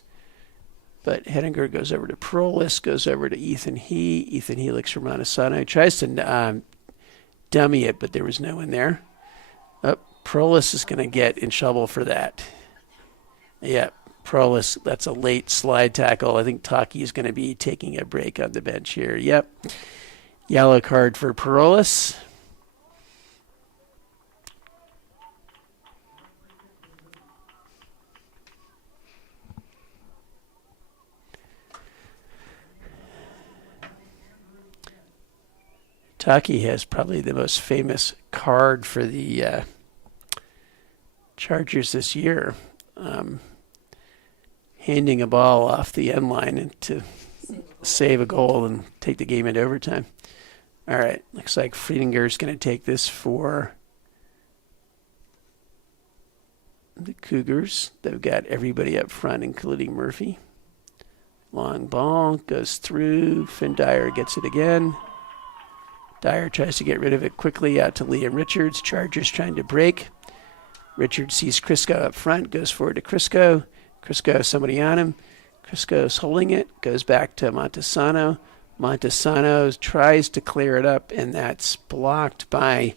But Hedinger goes over to Prolis, goes over to Ethan He. Ethan He looks for Montesano. Tries to dummy it, but there was no one there. Prolis is going to get in trouble for that. Yeah. Prolis, that's a late slide tackle. I think Taki is going to be taking a break on the bench here. Yep. Yellow card for Prolis. Taki has probably the most famous card for the Chargers this year. Handing a ball off the end line and to save a goal and take the game into overtime. All right, looks like Friedinger's going to take this for the Cougars. They've got everybody up front, including Murphy. Long ball goes through. Finn Dyer gets it again. Dyer tries to get rid of it quickly out to Liam Richards. Chargers trying to break. Richards sees Crisco up front, goes forward to Crisco. Crisco, somebody on him. Crisco's holding it, goes back to Montesano. Montesano tries to clear it up, and that's blocked by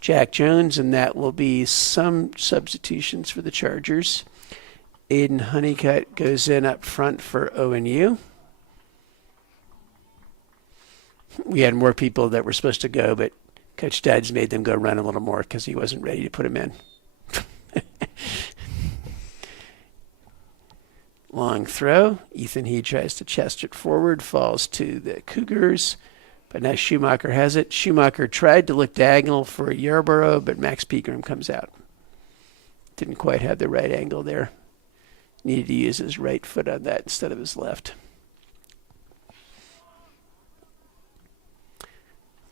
Jack Jones, and that will be some substitutions for the Chargers. Aiden Honeycutt goes in up front for ONU. We had more people that were supposed to go, but Coach Dodds made them go run a little more because he wasn't ready to put them in. Long throw. Ethan He tries to chest it forward, falls to the Cougars, but now Schumacher has it. Schumacher tried to look diagonal for Yarborough, but Max Pegram comes out. Didn't quite have the right angle there. Needed to use his right foot on that instead of his left.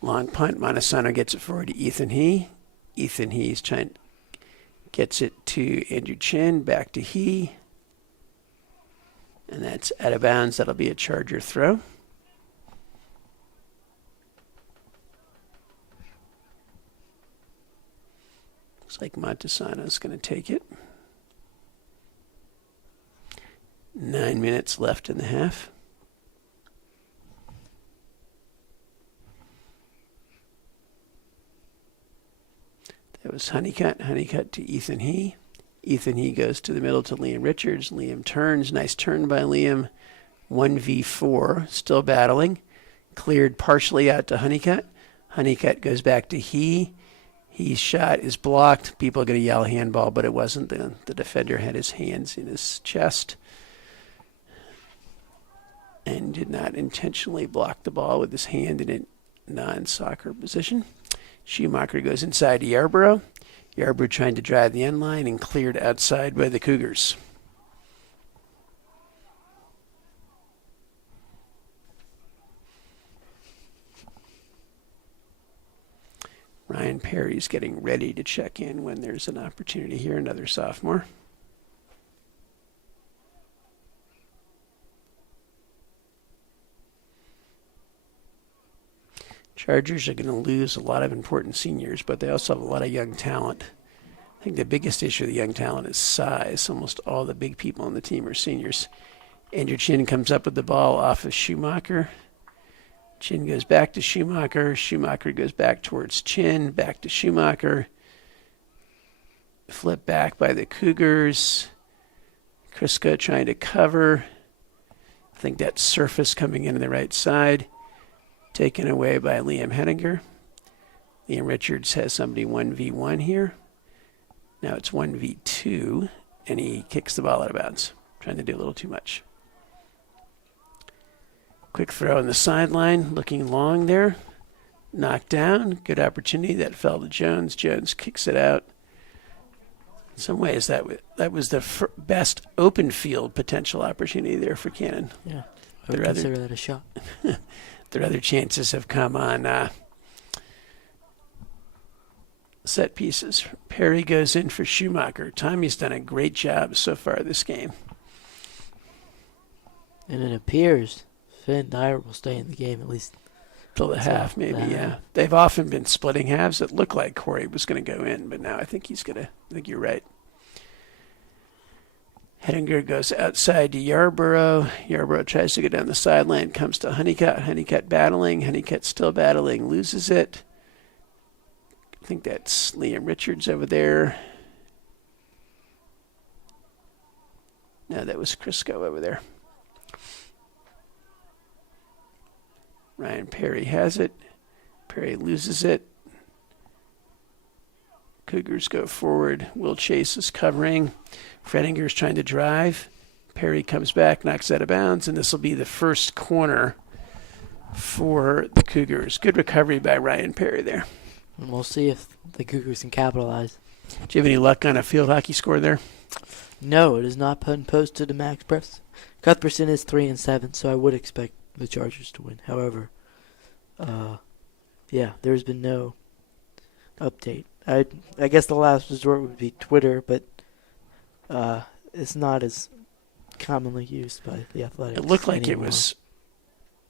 Long punt. Montesano gets it forward to Ethan He. Ethan He's gets it to Andrew Chin, back to He. And that's out of bounds. That'll be a Charger throw. Looks like Montesano's going to take it. 9 minutes left in the half. That was Honeycutt. Honeycutt to Ethan He. Ethan He goes to the middle to Liam Richards. Liam turns. Nice turn by Liam. 1v4. Still battling. Cleared partially out to Honeycutt. Honeycutt goes back to He. He's shot is blocked. People are going to yell handball, but it wasn't. The defender had his hands in his chest and did not intentionally block the ball with his hand in a non-soccer position. Schumacher goes inside to Yarborough. Yarborough trying to drive the end line and cleared outside by the Cougars. Ryan Perry's getting ready to check in when there's an opportunity here, another sophomore. Chargers are going to lose a lot of important seniors, but they also have a lot of young talent. I think the biggest issue with the young talent is size. Almost all the big people on the team are seniors. Andrew Chin comes up with the ball off of Schumacher. Chin goes back to Schumacher. Schumacher goes back towards Chin, back to Schumacher. Flip back by the Cougars. Crisco trying to cover. I think that's Surface coming in on the right side. Taken away by Liam Hettinger. Liam Richards has somebody 1v1 here. Now it's 1v2, and he kicks the ball out of bounds. Trying to do a little too much. Quick throw on the sideline, looking long there. Knocked down, good opportunity. That fell to Jones. Jones kicks it out. In some ways, that was the best open field potential opportunity there for Cannon. Yeah, I would consider that a shot. Their other chances have come on set pieces. Perry goes in for Schumacher. Tommy's done a great job so far this game. And it appears Finn Dyer will stay in the game at least Till the half, maybe, yeah. They've often been splitting halves. It looked like Corey was going to go in, but now I think I think you're right. Hettinger goes outside to Yarborough. Yarborough tries to go down the sideline, comes to Honeycutt. Honeycutt battling. Honeycutt still battling, loses it. I think that's Liam Richards over there. No, that was Crisco over there. Ryan Perry has it. Perry loses it. Cougars go forward. Will Chase is covering. Fredinger's trying to drive. Perry comes back, knocks out of bounds, and this will be the first corner for the Cougars. Good recovery by Ryan Perry there. And we'll see if the Cougars can capitalize. Do you have any luck on a field hockey score there? No, it is not posted to Max Press. Cuthbertson is 3-7, so I would expect the Chargers to win. However, there's been no update. I guess the last resort would be Twitter, but it's not as commonly used by the Athletics. It looked like anymore. it was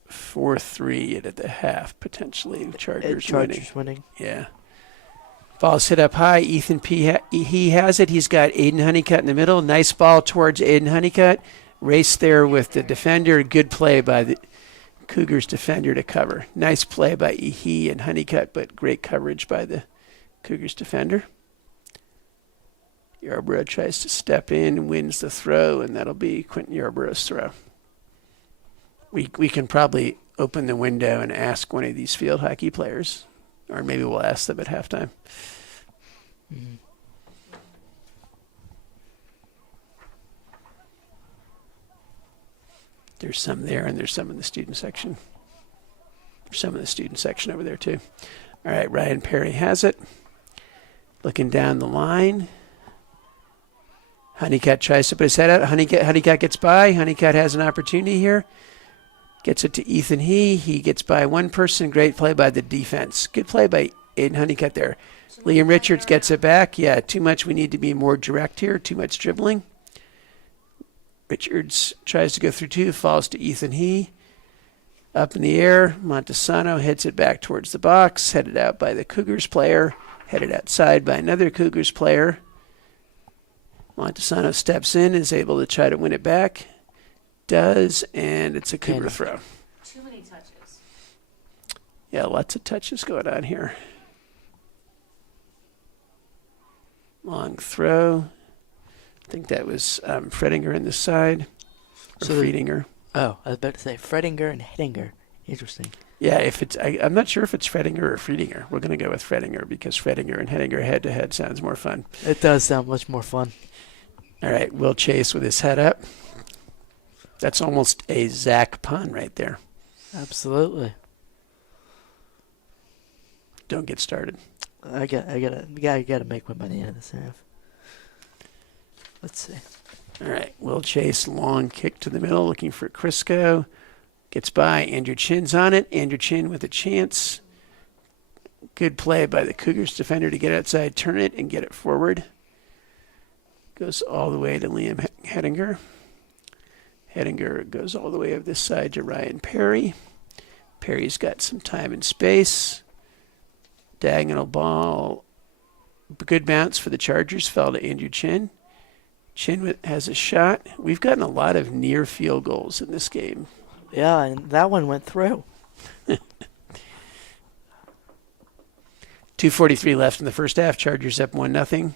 4-3 at the half, potentially. Chargers winning. Yeah. Ball's hit up high. Ethan P. He has it. He's got Aiden Honeycutt in the middle. Nice ball towards Aiden Honeycutt. Race there with the defender. Good play by the Cougars defender to cover. Nice play by he and Honeycutt, but great coverage by the Cougars defender. Yarborough tries to step in, wins the throw, and that'll be Quentin Yarborough's throw. We can probably open the window and ask one of these field hockey players, or maybe we'll ask them at halftime. Mm-hmm. There's some there, and there's some in the student section. There's some in the student section over there, too. All right, Ryan Perry has it. Looking down the line. Honeycutt tries to put his head out. Honeycutt gets by. Honeycutt has an opportunity here. Gets it to Ethan He. He gets by one person. Great play by the defense. Good play by Aiden Honeycutt there. Liam Richards gets it back. Yeah, too much. We need to be more direct here. Too much dribbling. Richards tries to go through two, falls to Ethan He. Up in the air, Montesano hits it back towards the box, headed out by the Cougars player, headed outside by another Cougars player. Montesano steps in, is able to try to win it back. Does, and it's a Cougar throw. Too many touches. Yeah, lots of touches going on here. Long throw. I think that was Fredinger in the side. Or Friedinger. Oh, I was about to say Fredinger and Hettinger. Interesting. Yeah, if it's I'm not sure if it's Fredinger or Friedinger. We're going to go with Fredinger because Fredinger and Hettinger head-to-head sounds more fun. It does sound much more fun. All right, Will Chase with his head up. That's almost a Zach pun right there. Absolutely. Don't get started. I gotta make one by the end of this half. Let's see. All right, Will Chase, long kick to the middle, looking for Crisco. Gets by. Andrew Chin's on it. Andrew Chin with a chance. Good play by the Cougars defender to get outside, turn it, and get it forward. Goes all the way to Liam Hettinger. Hettinger goes all the way over this side to Ryan Perry. Perry's got some time and space. Diagonal ball. Good bounce for the Chargers. Fell to Andrew Chin. Chin has a shot. We've gotten a lot of near field goals in this game. Yeah, and that one went through. 2:43 left in the first half. Chargers up 1-0.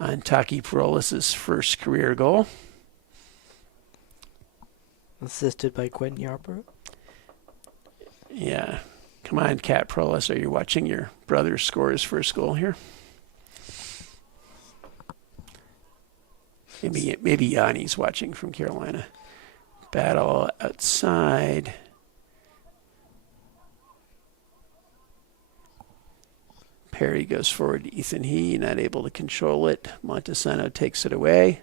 on Taki Perolis' first career goal. Assisted by Quentin Yarbrough. Yeah. Come on, Cat Perolis. Are you watching your brother score his first goal here? Maybe Yanni's watching from Carolina. Battle outside. Perry goes forward to Ethan He, not able to control it. Montesano takes it away.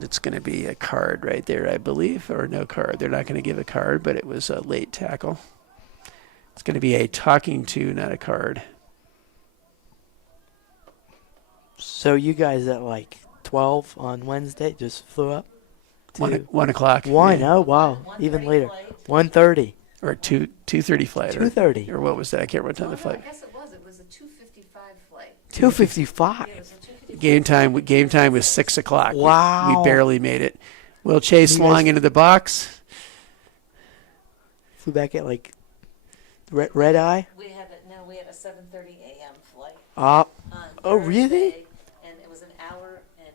It's going to be a card right there, I believe, or no card. They're not going to give a card, but it was a late tackle. It's going to be a talking to, not a card. So you guys at like 12 on Wednesday just flew up? 1 o'clock. One, Yeah. oh wow, 1:30 even later. flight. 1:30. Or 2:30 flight. 2:30. Or what was that? I can't remember what time Oh, the no, flight. I guess it was. It was a 2:55 flight. 2:55. Yeah, it was a 2:55. Game time was 6 o'clock. Wow. We barely made it. Will Chase You guys- long into the box. Flew back at like red eye. We had a 7:30 a.m. flight Ah, on Oh, really? Thursday, and it was an hour and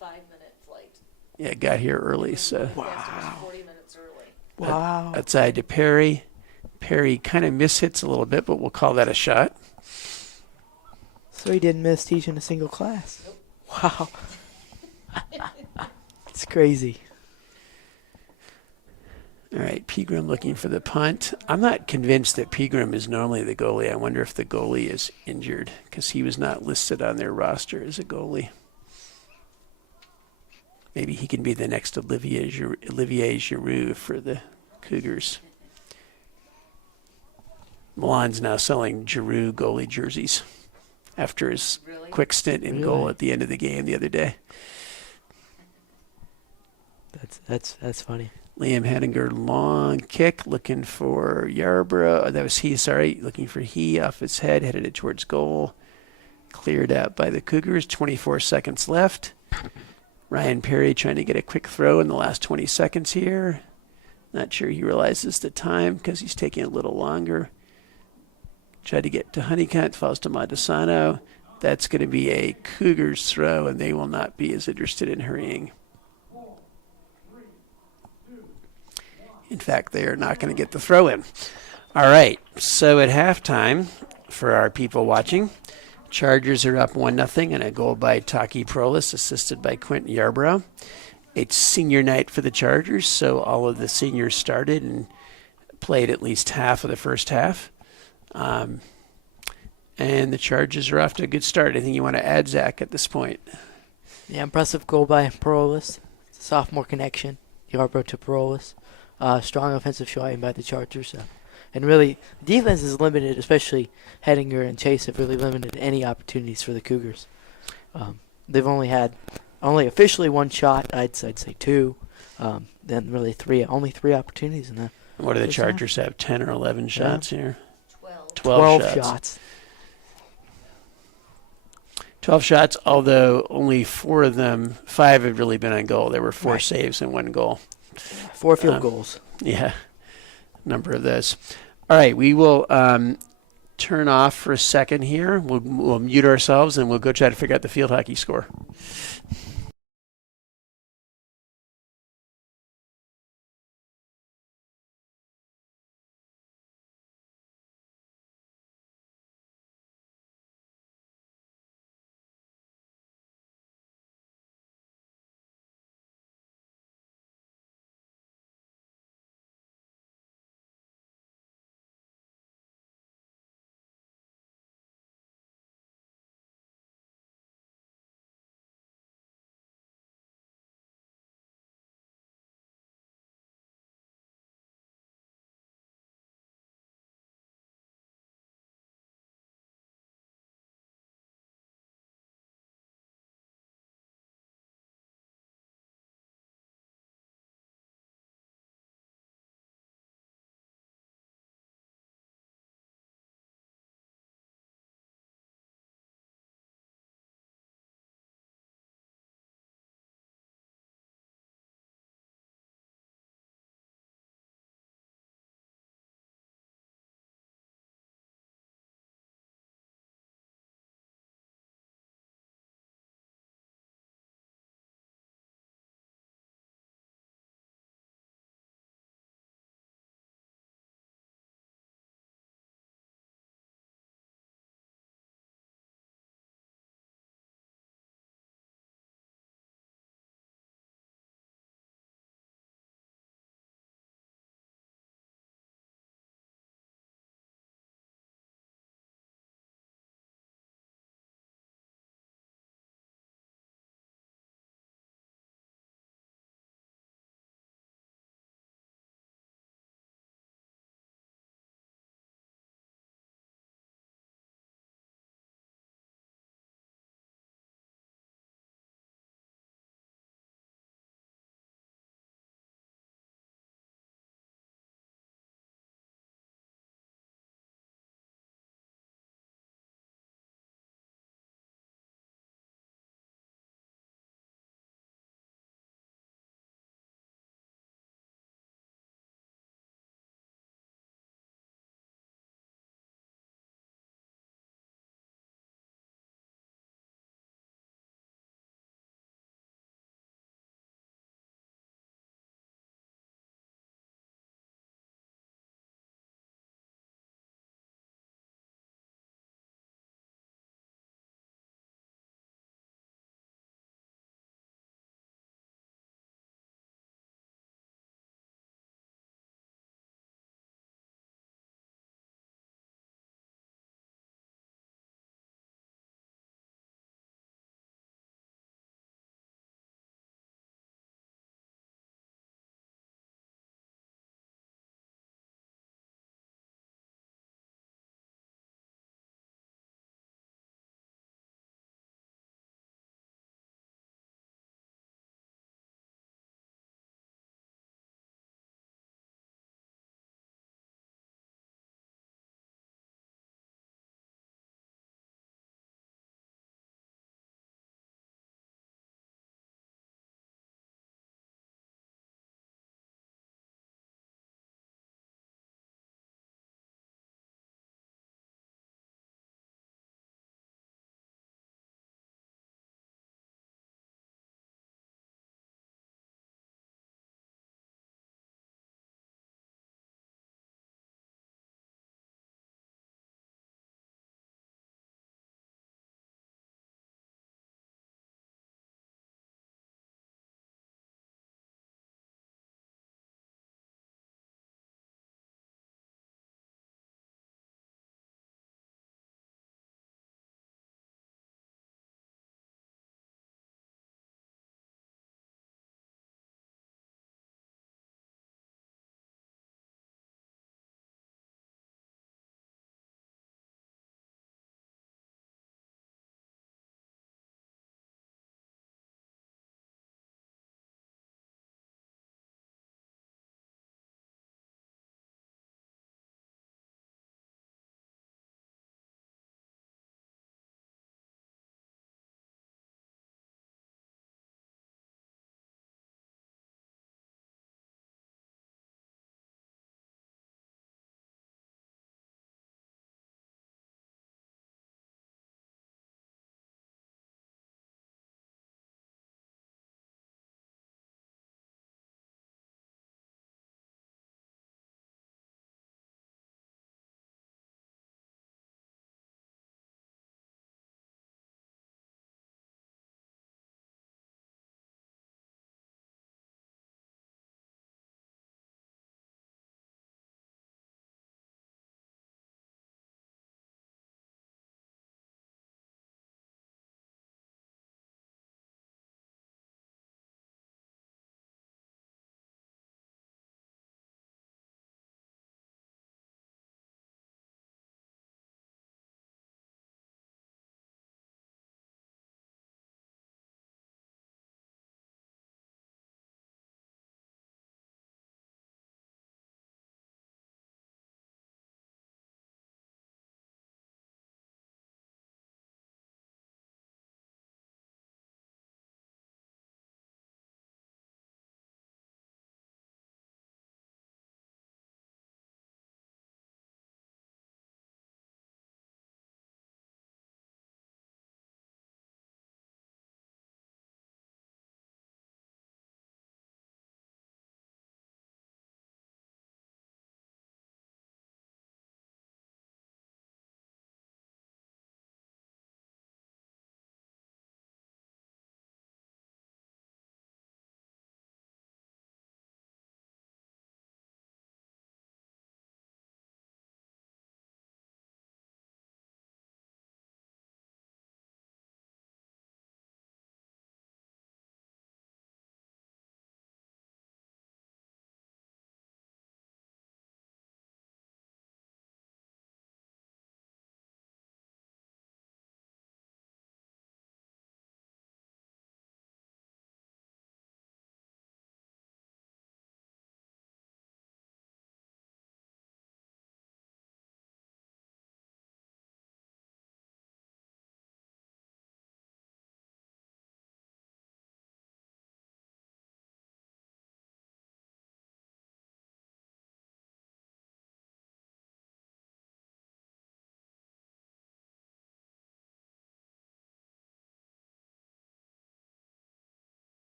5-minute flight. Yeah, got here early, so Yes, it was 40 minutes early. wow. outside to Perry. Perry kind of mishits a little bit, but we'll call that a shot. So he didn't miss teaching a single class. Wow. It's crazy. All right, Pegram looking for the punt. I'm not convinced that Pegram is normally the goalie. I wonder if the goalie is injured because he was not listed on their roster as a goalie. Maybe he can be the next Olivier Giroux for the Cougars. Milan's now selling Giroux goalie jerseys after his Really? quick stint in goal Really? at the end of the game the other day. That's funny. Liam Henninger, long kick, looking for Yarbrough. That was he, sorry. Looking for he off his head, headed it towards goal. Cleared out by the Cougars. 24 seconds left. Ryan Perry trying to get a quick throw in the last 20 seconds here. Not sure he realizes the time because he's taking a little longer. Tried to get to Honeycutt, falls to Montesano. That's going to be a Cougars throw, and they will not be as interested in hurrying. In fact, they are not going to get the throw in. All right, so at halftime, for our people watching, Chargers are up 1-0 and a goal by Taki Perolis, assisted by Quentin Yarbrough. It's senior night for the Chargers, so all of the seniors started and played at least half of the first half. And the Chargers are off to a good start. Anything you want to add, Zach, at this point? Yeah, impressive goal by Perolis. Sophomore connection. Yarbrough to Perolis. Strong offensive showing by the Chargers. And really, defense is limited, especially Hedinger and Chase have really limited any opportunities for the Cougars. They've only had officially one shot, I'd say two. Then really only three opportunities in that. What do the First half. Chargers have, 10 or 11 shots here? 12. 12 shots. 12 shots, although only 4 of them, 5 have really been on goal. There were 4 Right. saves and 1 goal. 4 field goals. Yeah, number of those. All right, we will turn off for a second here. We'll mute ourselves, and we'll go try to figure out the field hockey score.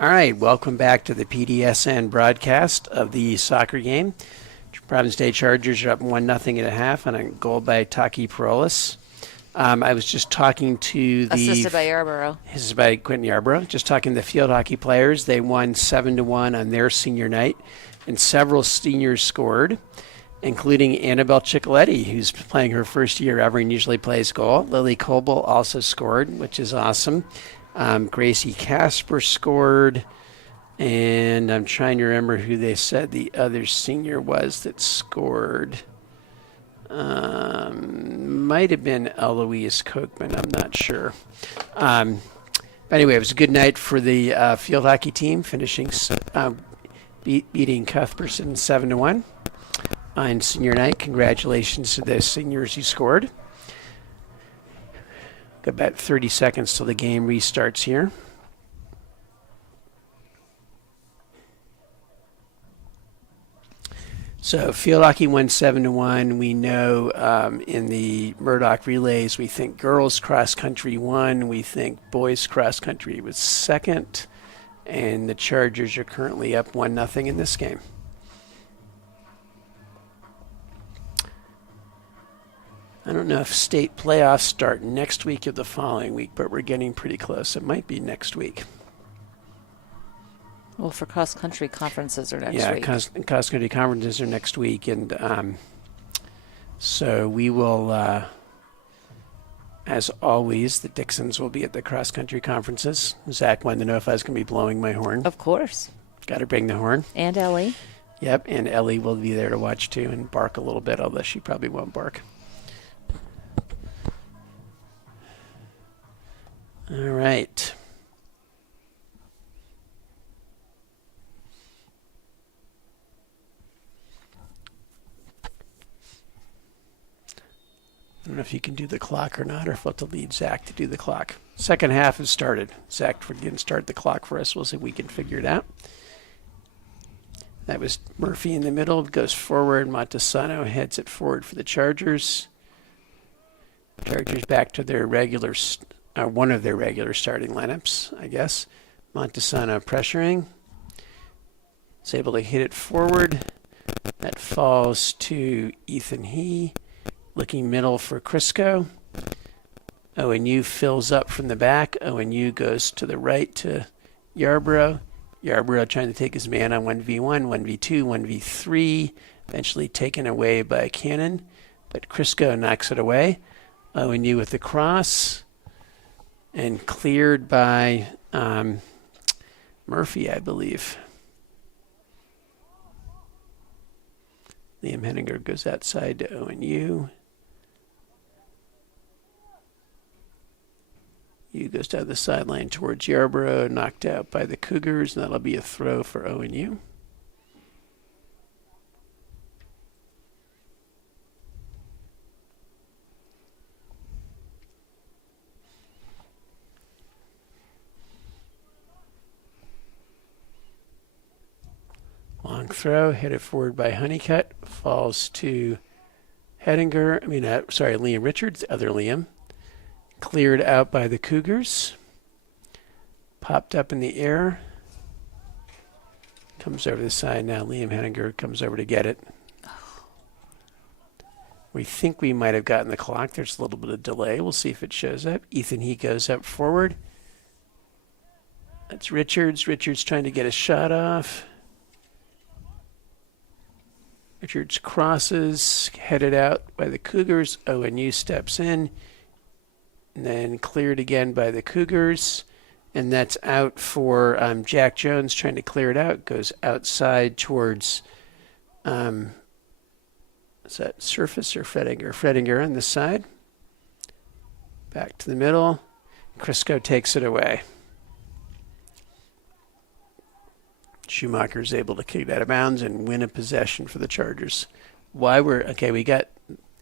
All right, welcome back to the PDSN broadcast of the soccer game. Providence Day Chargers are up 1-0 at a half on a goal by Taki Parolis. I was just talking to the... Assisted by Yarborough. This is by Quentin Yarborough. Just talking to the field hockey players. They won 7-1 on their senior night, and several seniors scored, including Annabelle Ciccoletti, who's playing her first year ever and usually plays goal. Lily Coble also scored, which is awesome. Gracie Casper scored, and I'm trying to remember who they said the other senior was that scored. Might have been Eloise Kochman, I'm not sure. But anyway, it was a good night for the field hockey team, finishing beating Cuthbertson 7-1 on senior night. Congratulations to the seniors who scored. Got about 30 seconds till the game restarts here. So field hockey won 7-1. We know in the Murdoch relays, we think girls cross country won. We think boys cross country was second. And the Chargers are currently up 1-0 in this game. I don't know if state playoffs start next week or the following week, but we're getting pretty close. It might be next week. Well, for cross-country conferences are next week. Yeah, cross-country conferences are next week. And so we will, as always, the Dixons will be at the cross-country conferences. Zach wanted to know if I was going to be blowing my horn. Of course. Got to bring the horn. And Ellie. Yep, and Ellie will be there to watch too and bark a little bit, although she probably won't bark. All right. I don't know if you can do the clock or not, or if I'll have to lead Zach to do the clock. Second half has started. Zach didn't start the clock for us. We'll see if we can figure it out. That was Murphy in the middle. Goes forward. Montesano heads it forward for the Chargers. Chargers back to their regular, one of their regular starting lineups, I guess. Montesano pressuring. Is able to hit it forward. That falls to Ethan He. Looking middle for Crisco. ONU fills up from the back. ONU goes to the right to Yarborough. Yarborough trying to take his man on 1v1, 1v2, 1v3. Eventually taken away by Cannon. But Crisco knocks it away. ONU with the cross. And cleared by Murphy, I believe. Liam Henninger goes outside to ONU. U goes down the sideline towards Yarborough, knocked out by the Cougars, and that'll be a throw for ONU. Long throw, headed forward by Honeycutt, falls to Liam Richards, the other Liam. Cleared out by the Cougars. Popped up in the air. Comes over the side now. Liam Henninger comes over to get it. We think we might have gotten the clock. There's a little bit of delay. We'll see if it shows up. Ethan He goes up forward. That's Richards. Richards trying to get a shot off. Richards crosses, headed out by the Cougars. ONU steps in. And then cleared again by the Cougars. And that's out for Jack Jones trying to clear it out. Goes outside towards, is that Surface or Fredinger? Fredinger on the side. Back to the middle. Crisco takes it away. Schumacher's able to kick it out of bounds and win a possession for the Chargers. We got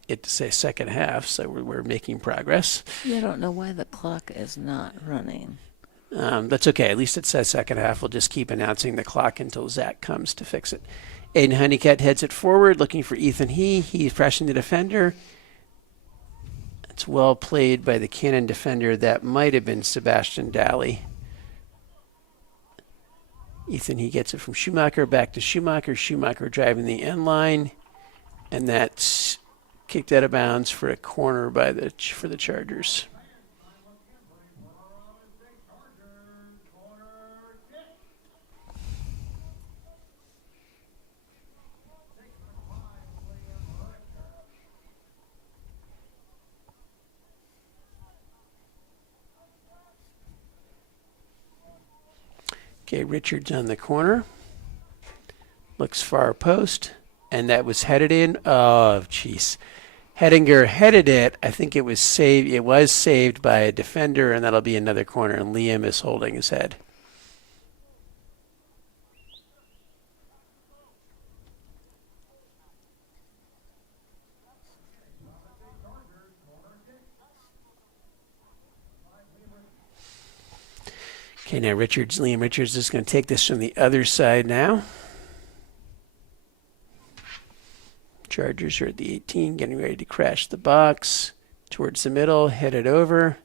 it to say second half, so we're making progress. I don't know why the clock is not running. That's okay. At least it says second half. We'll just keep announcing the clock until Zach comes to fix it. Aiden Honeycutt heads it forward, looking for Ethan He. He's pressing the defender. It's well played by the Cannon defender. That might have been Sebastian Daly. Ethan, he gets it from Schumacher, back to Schumacher. Schumacher driving the end line, and that's kicked out of bounds for a corner for the Chargers. Okay, Richards on the corner. Looks far post, and that was headed in. Oh, jeez. Hedinger headed it. I think it was saved. It was saved by a defender, and that'll be another corner, and Liam is holding his head. Okay, now Liam Richards is going to take this from the other side now. Chargers are at the 18, getting ready to crash the box. Towards the middle, headed over.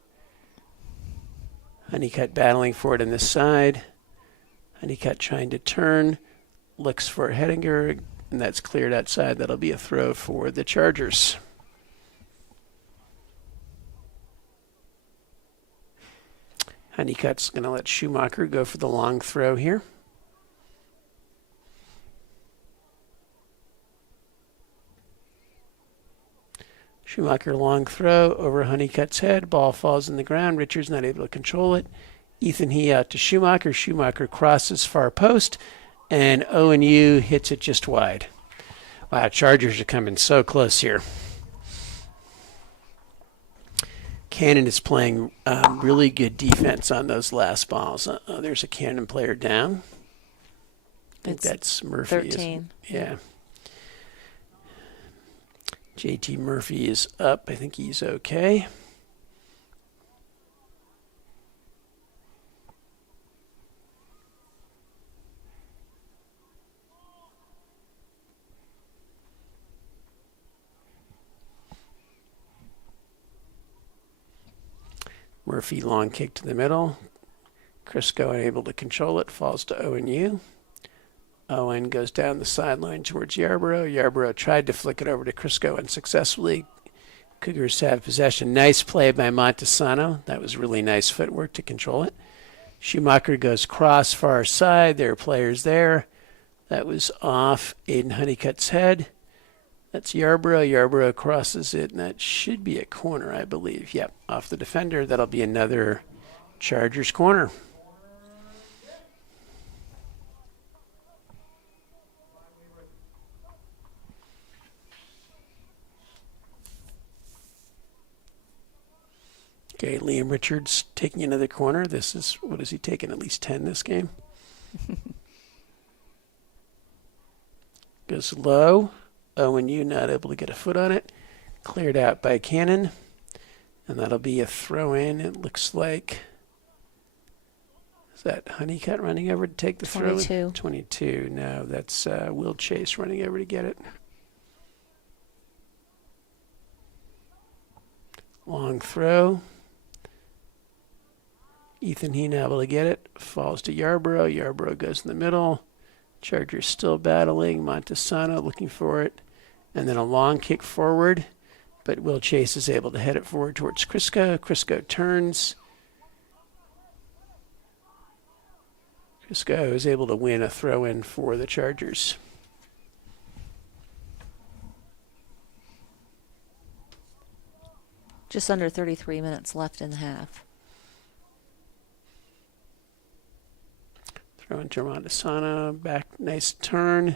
Honeycutt battling for it on this side. Honeycutt trying to turn. Looks for Hedinger, and that's cleared outside. That'll be a throw for the Chargers. Honeycutt's going to let Schumacher go for the long throw here. Schumacher long throw over Honeycutt's head. Ball falls in the ground. Richards not able to control it. Ethan He out to Schumacher. Schumacher crosses far post, and ONU hits it just wide. Wow, Chargers are coming so close here. Cannon is playing really good defense on those last balls. There's a Cannon player down. I think that's Murphy. 13. Yeah. JT Murphy is up. I think he's okay. Murphy long kick to the middle. Crisco unable to control it, falls to ONU. Owen goes down the sideline towards Yarborough. Yarborough tried to flick it over to Crisco unsuccessfully. Cougars have possession. Nice play by Montesano. That was really nice footwork to control it. Schumacher goes cross far side. There are players there. That was off Aiden Honeycutt's head. That's Yarborough. Yarborough crosses it, and that should be a corner, I believe. Yep, off the defender. That'll be another Chargers corner. Okay, Liam Richards taking another corner. This is, what is he taking, at least 10 this game? Goes low. ONU not able to get a foot on it. Cleared out by Cannon. And that'll be a throw in. It looks like, is that Honeycutt running over to take the 22. throw in? 22. No, that's Will Chase running over to get it. Long throw. Ethan He not able to get it. Falls to Yarborough. Yarborough goes in the middle. Chargers still battling. Montesano looking for it. And then a long kick forward. But Will Chase is able to head it forward towards Crisco. Crisco turns. Crisco is able to win a throw in for the Chargers. Just under 33 minutes left in the half. Throw into Montesano. Back, nice turn.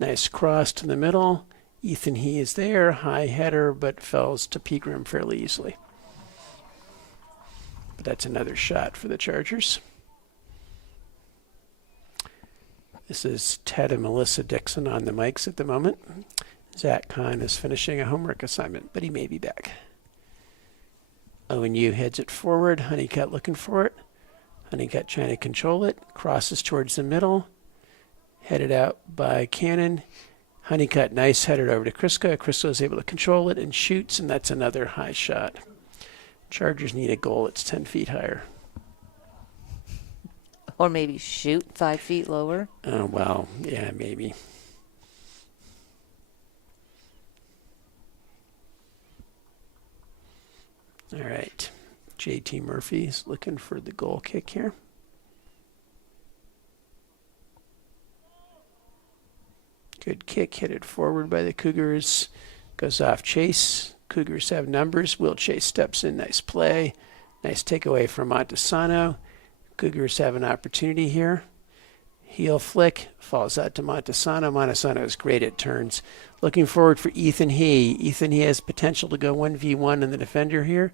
Nice cross to the middle. Ethan He is there. High header, but falls to Pegram fairly easily. But that's another shot for the Chargers. This is Ted and Melissa Dixon on the mics at the moment. Zach Kahn is finishing a homework assignment, but he may be back. ONU heads it forward. Honeycutt looking for it. Honeycutt trying to control it. Crosses towards the middle. Headed out by Cannon. Honeycutt, nice header over to Crisco. Crisco is able to control it and shoots, and that's another high shot. Chargers need a goal. It's 10 feet higher. Or maybe shoot 5 feet lower. Oh, well, yeah, maybe. All right. JT Murphy's looking for the goal kick here. Good kick, hit it forward by the Cougars. Goes off Chase. Cougars have numbers. Will Chase steps in. Nice play. Nice takeaway from Montesano. Cougars have an opportunity here. Heel flick. Falls out to Montesano. Montesano is great at turns. Looking forward for Ethan He. Ethan He has potential to go 1v1 in the defender here.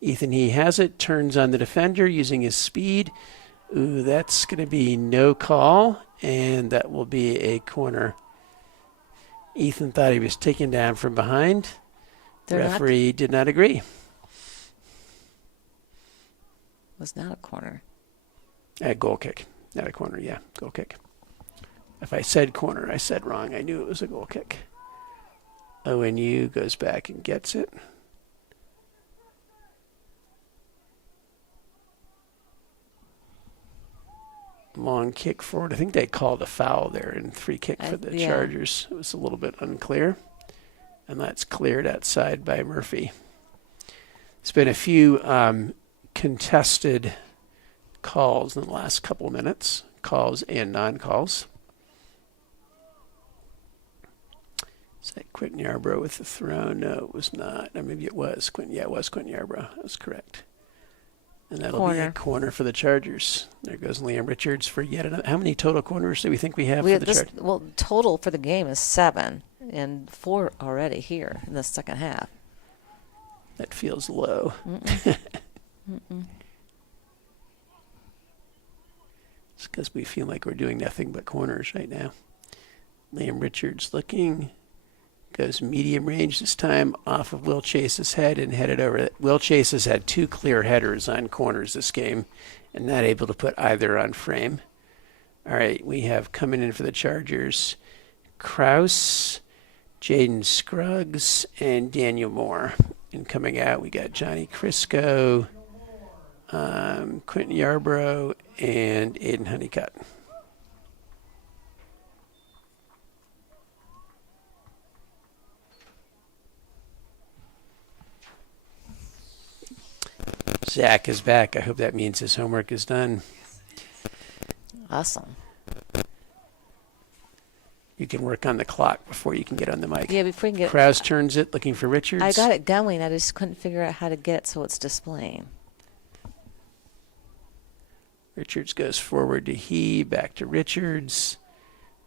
Ethan He has it. Turns on the defender using his speed. Ooh, that's going to be no call. And that will be a corner. Ethan thought he was taken down from behind. The referee did not agree. Was not a corner. A goal kick. Not a corner, yeah. Goal kick. If I said corner, I said wrong. I knew it was a goal kick. ONU goes back and gets it. Long kick forward. I think they called a foul there and free kick for the Chargers. It was a little bit unclear. And that's cleared outside by Murphy. There's been a few contested calls in the last couple of minutes. Calls and non-calls. Is that Quentin Yarbrough with the throw? No, it was not. Or maybe it was. It was Quentin Yarbrough. That was correct. And that'll be a corner for the Chargers. There goes Liam Richards for yet another. How many total corners do we think we have for the Chargers? Well, total for the game is 7, and 4 already here in the second half. That feels low. It's because we feel like we're doing nothing but corners right now. Liam Richards looking. Goes medium range this time off of Will Chase's head and headed over. Will Chase has had 2 clear headers on corners this game and not able to put either on frame. All right, we have coming in for the Chargers Kraus, Jaden Scruggs, and Daniel Moore. And coming out, we got Johnny Crisco, Quentin Yarbrough, and Aiden Honeycutt. Zach is back. I hope that means his homework is done. Awesome. You can work on the clock before you can get on the mic. Yeah, before you can get... Krause turns it, looking for Richards. I got it going. I just couldn't figure out how to get it so it's displaying. Richards goes forward to He, back to Richards.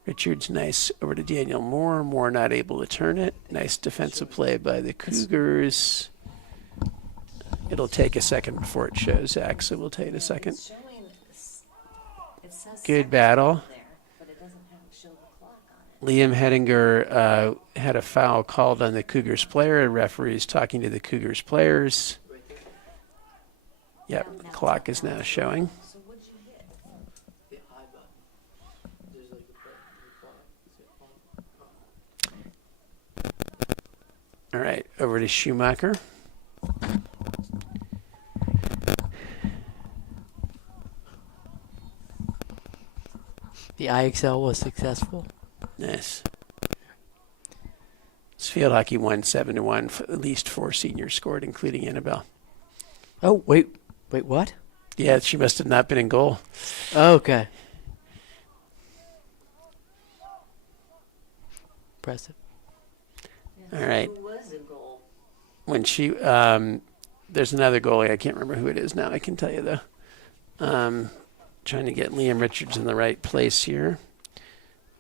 Richards, nice, over to Daniel Moore. Moore not able to turn it. Nice defensive play by the Cougars. It'll take a second before it shows, Zach, so we'll take a second. Good battle. Liam Hedinger had a foul called on the Cougars player. The referee's talking to the Cougars players. Yep, the clock is now showing. All right, over to Schumacher. The IXL was successful. Nice. This field hockey won 7-1. At least 4 seniors scored, including Annabelle. Oh, wait, what? Yeah, she must have not been in goal. Oh, okay. Impressive. All right. Who was in goal? When she, there's another goalie. I can't remember who it is now. I can tell you though. Trying to get Liam Richards in the right place here.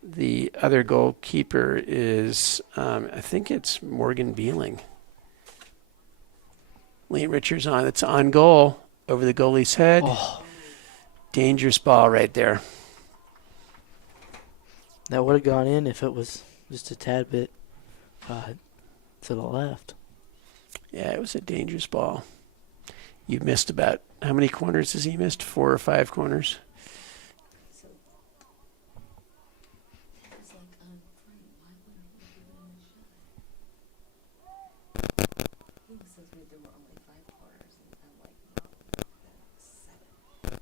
The other goalkeeper is, I think it's Morgan Beeling. Liam Richards on. It's on goal over the goalie's head. Oh. Dangerous ball right there. That would have gone in if it was just a tad bit to the left. Yeah, it was a dangerous ball. You missed about, how many corners has he missed? 4 or 5 corners? So, it was like on front. Why wouldn't he give it a shot? He was supposed to be there were only 5 corners, and I'm like,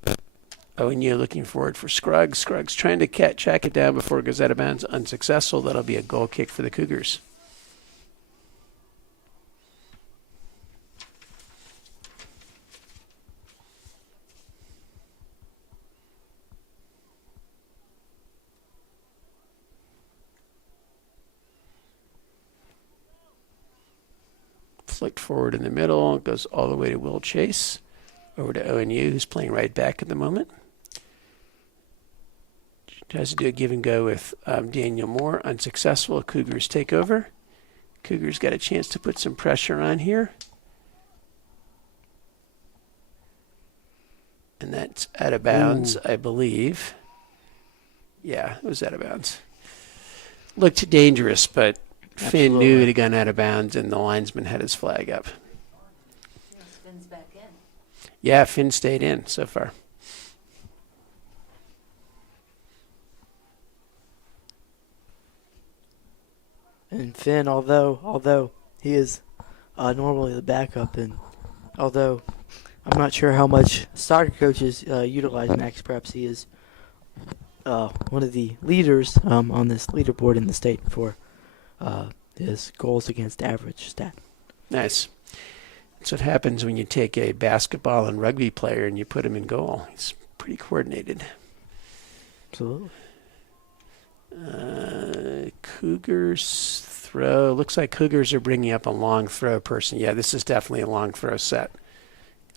no, 7. ONU looking forward for Scruggs. Scruggs trying to track it down before it goes out of bounds. Unsuccessful. That'll be a goal kick for the Cougars. Flicked forward in the middle. Goes all the way to Will Chase. Over to ONU, who's playing right back at the moment. Tries to do a give and go with Daniel Moore. Unsuccessful. Cougars take over. Cougars got a chance to put some pressure on here. And that's out of bounds, I believe. Yeah, it was out of bounds. Looked dangerous, but Finn knew it had gone out of bounds, and the linesman had his flag up. Spins back in. Yeah, Finn stayed in so far. And Finn, although he is normally the backup, and although I'm not sure how much soccer coaches utilize Max, perhaps he is one of the leaders on this leaderboard in the state for his goals against average stat. Nice. That's what happens when you take a basketball and rugby player and you put him in goal. He's pretty coordinated. Absolutely. Cougars throw. Looks like Cougars are bringing up a long throw person. Yeah, this is definitely a long throw set. I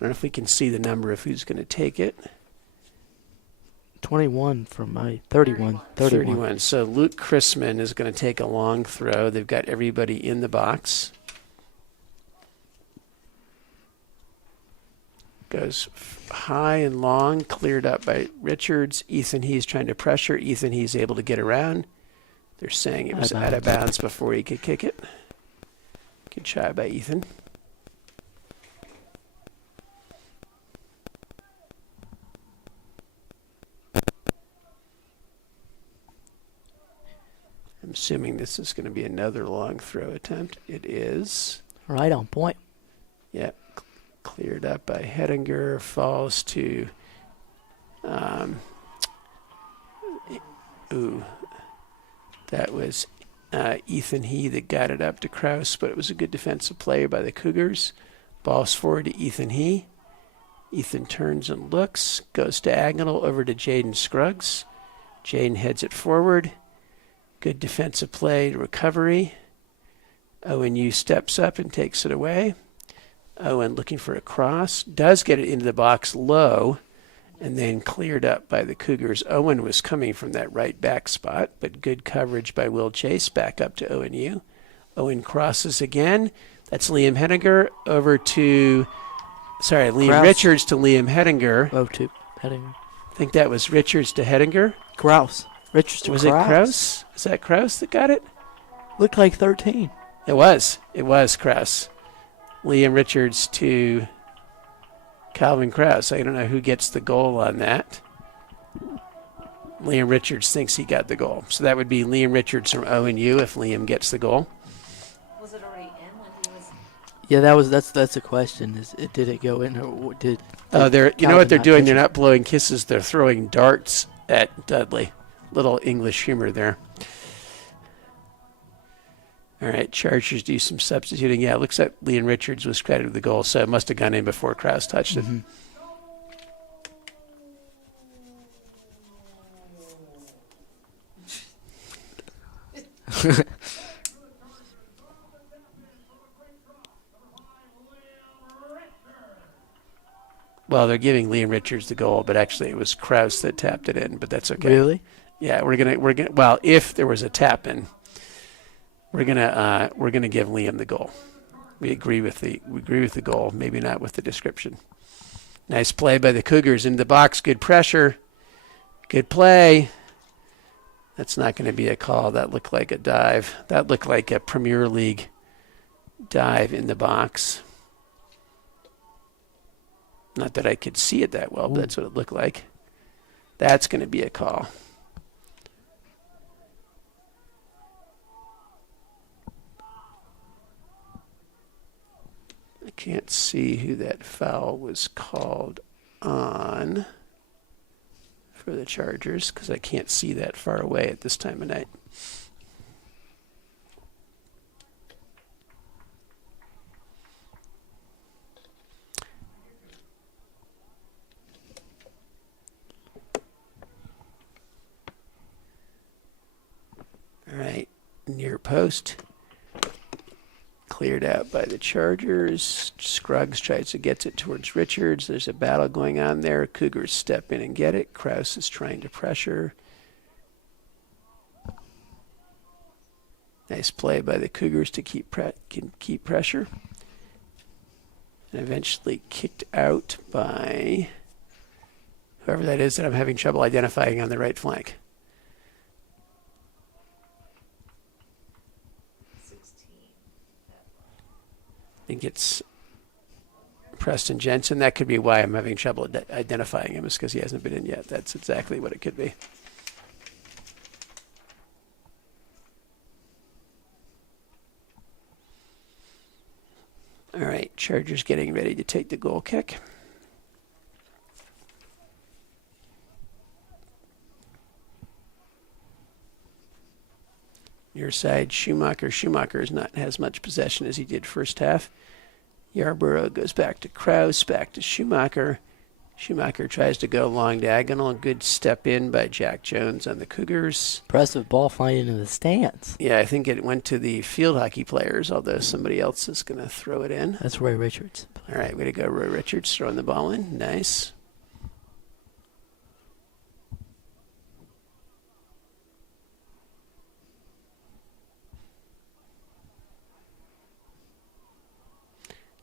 don't know if we can see the number of who's going to take it. 21 from my 31. 31. So Luke Chrisman is going to take a long throw. They've got everybody in the box. Goes high and long, cleared up by Richards. Ethan He's trying to pressure. Ethan He's able to get around. They're saying it was out of bounds before he could kick it. Good try by Ethan. I'm assuming this is going to be another long throw attempt. It is. Right on point. Yeah. Cleared up by Hedinger. Falls to. That was Ethan He that got it up to Kraus, but it was a good defensive play by the Cougars. Ball's forward to Ethan He. Ethan turns and looks. Goes diagonal over to Jaden Scruggs. Jaden heads it forward. Good defensive play to recovery. ONU steps up and takes it away. Owen looking for a cross. Does get it into the box low and then cleared up by the Cougars. Owen was coming from that right back spot, but good coverage by Will Chase back up to ONU. Owen crosses again. That's Liam Hedinger over to, Liam Kraus. Richards to Liam Hedinger. Oh, to Hedinger. I think that was Richards to Hedinger. Kraus. Richards to Was Kraus. it Kraus? Is that Kraus that got it? Looked like 13. It was. It was Kraus. Liam Richards to Calvin Kraus. I don't know who gets the goal on that. Liam Richards thinks he got the goal. So that would be Liam Richards from ONU if Liam gets the goal. Was it already in when he was? Yeah, that's a question. Did it go in or did? They're you know Calvin what they're not doing? catch They're it? not blowing kisses. They're throwing darts at Dudley. Little English humor there. All right, Chargers do some substituting. Yeah, it looks like Liam Richards was credited with the goal, so it must have gone in before Kraus touched it. Mm-hmm. Well, they're giving Liam Richards the goal, but actually it was Kraus that tapped it in. But that's okay. Really? Yeah, we're gonna. Well, if there was a tap in, we're gonna give Liam the goal. We agree with the goal, maybe not with the description. Nice play by the Cougars in the box. Good pressure. Good play. That's not going to be a call. That looked like a dive. That looked like a Premier League dive in the box. Not that I could see it that well, but that's what it looked like. That's going to be a call. I can't see who that foul was called on. for the Chargers because I can't see that far away at this time of night. All right, near post. Cleared out by the Chargers. Scruggs tries to get it towards Richards. There's a battle going on there. Cougars step in and get it. Krause is trying to pressure. Nice play by the Cougars to keep pressure. And eventually kicked out by whoever that is that I'm having trouble identifying on the right flank. 16. I think it's Preston Jensen. That could be why I'm having trouble identifying him, is because he hasn't been in yet. That's exactly what it could be. All right, Chargers getting ready to take the goal kick. Near side, Schumacher. Schumacher has not as much possession as he did first half. Yarborough goes back to Krause, back to Schumacher. Schumacher tries to go long diagonal. Good step in by Jack Jones on the Cougars. Impressive ball flying into the stands. Yeah, I think it went to the field hockey players, although somebody else is going to throw it in. That's Roy Richards. All right, way to go, Roy Richards, throwing the ball in. Nice.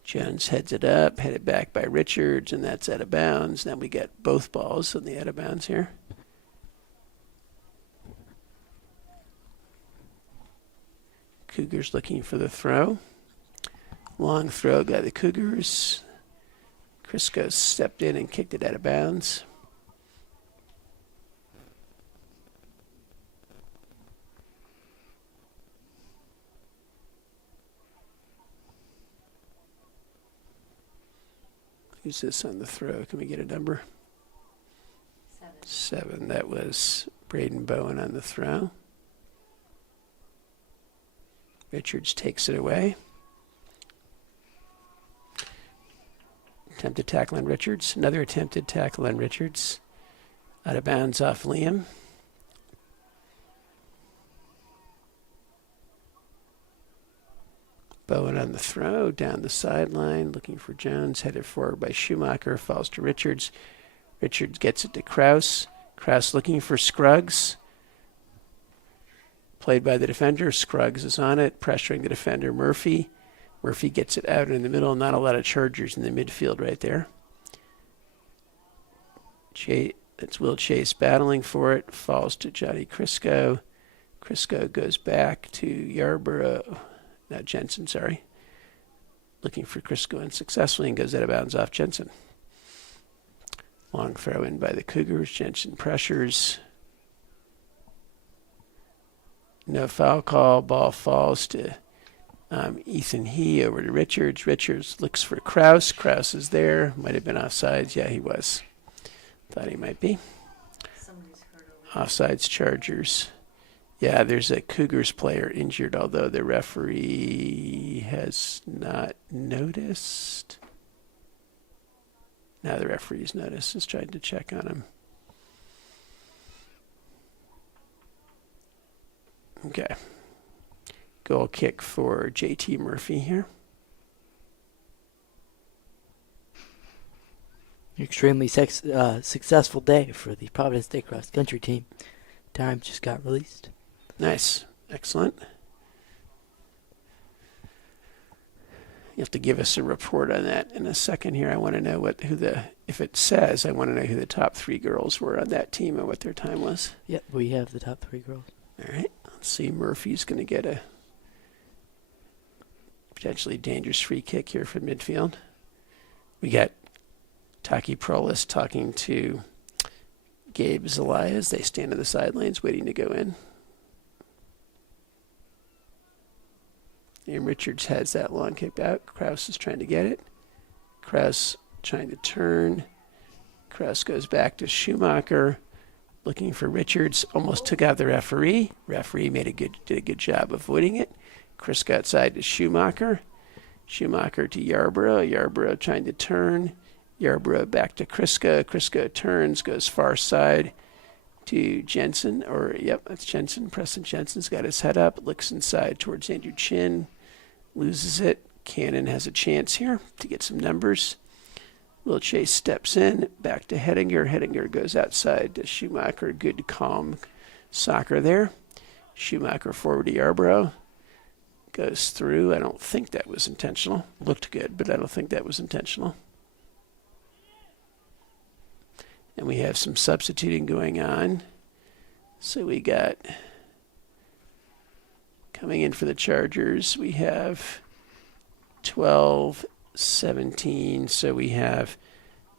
Jones heads it up, headed back by Richards, and that's out of bounds. Now we get both balls on the out of bounds here. Cougars looking for the throw. Long throw by the Cougars. Crisco stepped in and kicked it out of bounds. Who's this on the throw? Can we get a number? 7. That was Braden Bowen on the throw. Richards takes it away. Attempted tackle on Richards. Another attempted tackle on Richards. Out of bounds off Liam. Bowen on the throw, down the sideline, looking for Jones, headed forward by Schumacher, falls to Richards. Richards gets it to Krause. Krause looking for Scruggs. Played by the defender. Scruggs is on it, pressuring the defender, Murphy. Murphy gets it out in the middle. Not a lot of Chargers in the midfield right there. That's Will Chase battling for it. Falls to Johnny Crisco. Crisco goes back to Yarborough. Now Jensen, sorry. Looking for Crisco unsuccessfully and goes out of bounds off Jensen. Long throw in by the Cougars. Jensen pressures. No foul call. Ball falls to Ethan He over to Richards. Richards looks for Krause. Krause is there. Might have been offsides. Yeah, he was. Thought he might be. Somebody's hurt over Offsides, Chargers. Yeah, there's a Cougars player injured, although the referee has not noticed. Now the referee's noticed, is trying to check on him. Okay. Goal kick for JT Murphy here. Extremely successful day for the Providence State Cross Country team. Time just got released. Nice. Excellent. You have to give us a report on that in a second here. I want to know if it says, I want to know who the top 3 girls were on that team and what their time was. Yep, we have the top 3 girls. All right. Let's see. Murphy's going to get a potentially dangerous free kick here from midfield. We got Taki Prolis talking to Gabe Zelaya as they stand on the sidelines waiting to go in. And Richards has that long kick out. Krause is trying to get it. Krause trying to turn. Krause goes back to Schumacher. looking for Richards. Almost took out the referee. Referee did a good job avoiding it. Kriska outside to Schumacher. Schumacher to Yarborough. Yarborough trying to turn. Yarborough back to Kriska. Kriska turns, goes far side to Jensen. That's Jensen. Preston Jensen's got his head up, looks inside towards Andrew Chin, loses it. Cannon has a chance here to get some numbers. Will Chase steps in, back to Hettinger. Hettinger goes outside to Schumacher. Good, calm soccer there. Schumacher forward to Yarborough. Goes through. I don't think that was intentional. Looked good, but I don't think that was intentional. And we have some substituting going on. So we got, coming in for the Chargers, we have 12, 17. So we have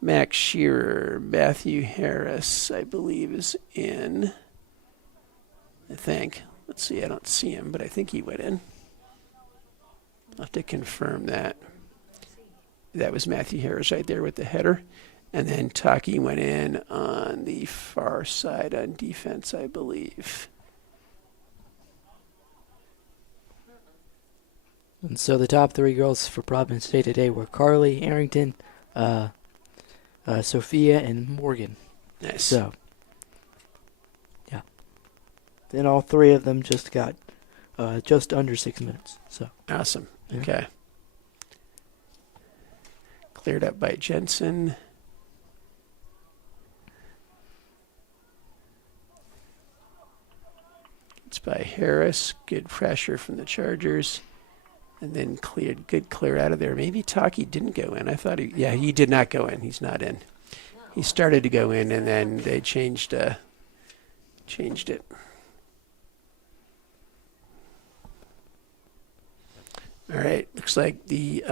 Max Shearer, Matthew Harris, I believe, is in. I think. Let's see, I don't see him, but I think he went in. I'll have to confirm that. That was Matthew Harris right there with the header. And then Taki went in on the far side on defense, I believe. And so the top three girls for Providence State today were Carly, Arrington, Sophia, and Morgan. Nice. So, yeah. Then all three of them just got just under 6 minutes. So Awesome. Yeah. Okay. Cleared up by Jensen. It's by Harris. Good pressure from the Chargers. And then good clear out of there. Maybe Taki didn't go in. I thought he did not go in. He's not in. He started to go in, and then they changed it. All right, looks like the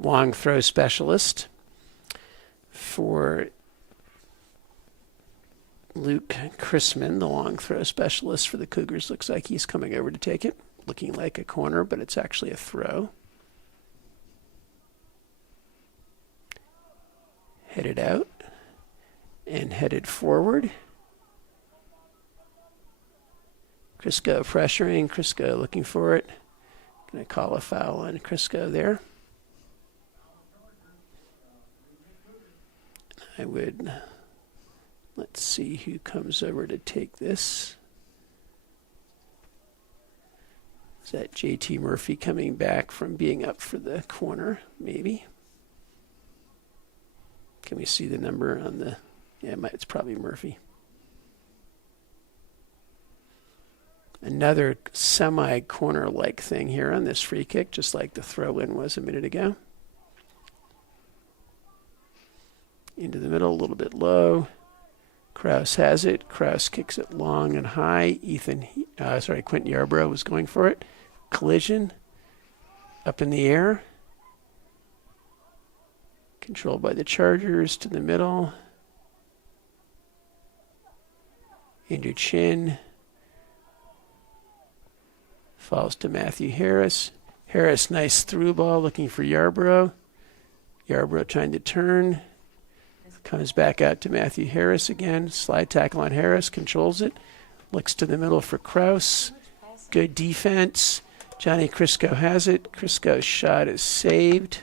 long throw specialist for Luke Chrisman, the long throw specialist for the Cougars, looks like he's coming over to take it. Looking like a corner, but it's actually a throw. Headed out and headed forward. Crisco pressuring, Crisco looking for it. Going to call a foul on Crisco there. Let's see who comes over to take this. Is that JT Murphy coming back from being up for the corner, maybe? Can we see the number on the... Yeah, it's probably Murphy. Another semi-corner-like thing here on this free kick, just like the throw-in was a minute ago. Into the middle, a little bit low. Kraus has it. Kraus kicks it long and high. Quentin Yarborough was going for it. Collision. Up in the air. Controlled by the Chargers to the middle. Andrew Chin. Falls to Matthew Harris. Harris, nice through ball looking for Yarborough. Yarborough trying to turn. Comes back out to Matthew Harris again. Slide tackle on Harris. Controls it. Looks to the middle for Kraus. Good defense. Johnny Crisco has it. Crisco's shot is saved.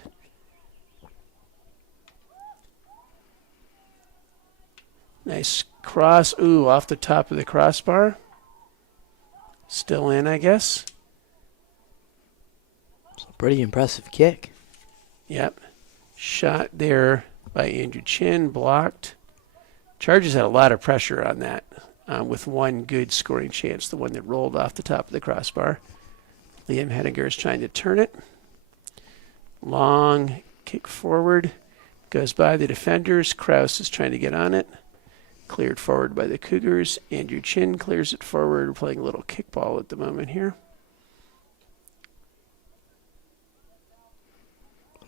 Nice cross. Ooh, off the top of the crossbar. Still in, I guess. it's a pretty impressive kick. Yep. Shot there by Andrew Chin. Blocked. Chargers had a lot of pressure on that with one good scoring chance, the one that rolled off the top of the crossbar. Liam Henniger is trying to turn it. Long kick forward. Goes by the defenders. Kraus is trying to get on it. Cleared forward by the Cougars. Andrew Chin clears it forward. We're playing a little kickball at the moment here.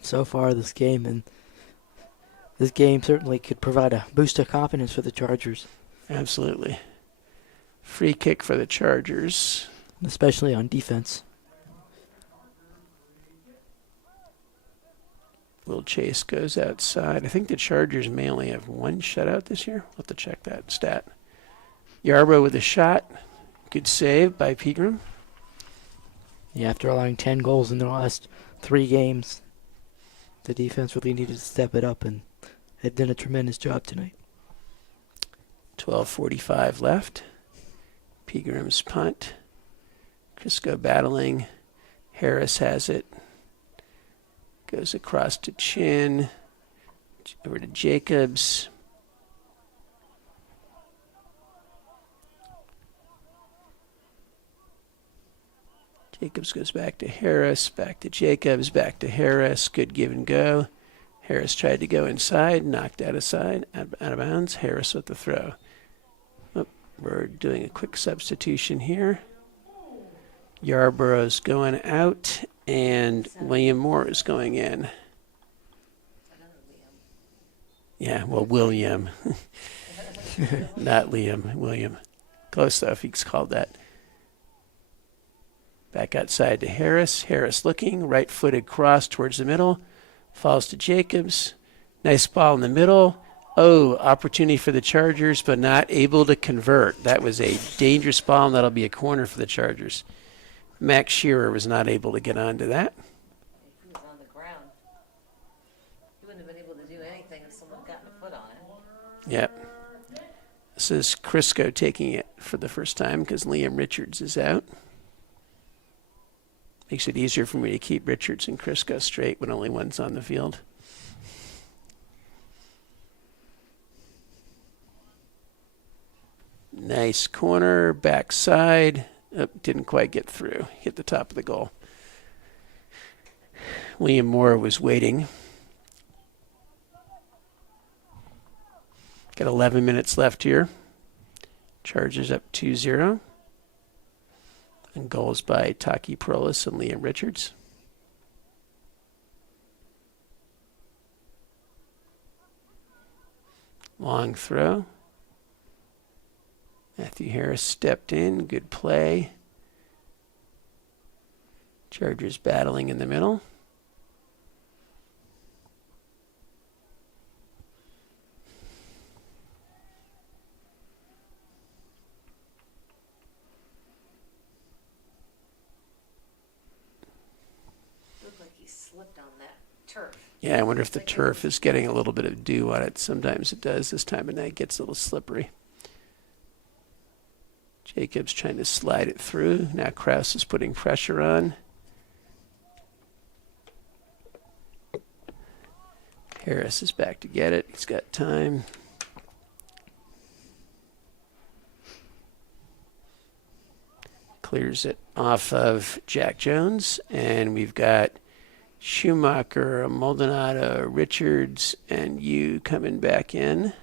So far this game certainly could provide a boost of confidence for the Chargers, Absolutely. Free kick for the Chargers. especially on defense. Will Chase goes outside. I think the Chargers may only have one shutout this year. We'll have to check that stat. Yarbrough with a shot. Good save by Pegram. Yeah, after allowing 10 goals in the last 3 games, the defense really needed to step it up, and they've done a tremendous job tonight. 12:45 left. Pegram's punt. Crisco battling. Harris has it. Goes across to Chin. Over to Jacobs. Jacobs goes back to Harris, back to Jacobs, back to Harris. Good give and go. Harris tried to go inside, knocked out of bounds. Harris with the throw. Oh, we're doing a quick substitution here. Yarbrough's going out, and William Moore is going in. Yeah, well, William. Not Liam, William. Close enough, he's called that. Back outside to Harris. Harris looking, right-footed cross towards the middle. Falls to Jacobs. Nice ball in the middle. Oh, opportunity for the Chargers, but not able to convert. That was a dangerous ball, and that'll be a corner for the Chargers. Max Shearer was not able to get onto that. If he was on the ground, he wouldn't have been able to do anything if someone got a foot on it. Yep. This is Crisco taking it for the first time because Liam Richards is out. Makes it easier for me to keep Richards and Crisco straight when only one's on the field. Nice corner, backside. Oh, didn't quite get through. Hit the top of the goal. William Moore was waiting. Got 11 minutes left here. Chargers up 2-0. And goals by Taki Prolis and Liam Richards. Long throw. Matthew Harris stepped in. Good play. Chargers battling in the middle. Looked like he slipped on that turf. Yeah, I wonder if the turf is getting a little bit of dew on it. Sometimes it does. This time of night it gets a little slippery. Jacobs trying to slide it through. Now Krause is putting pressure on. Harris is back to get it. He's got time. Clears it off of Jack Jones. And we've got Schumacher, Maldonado, Richards, and you coming back in.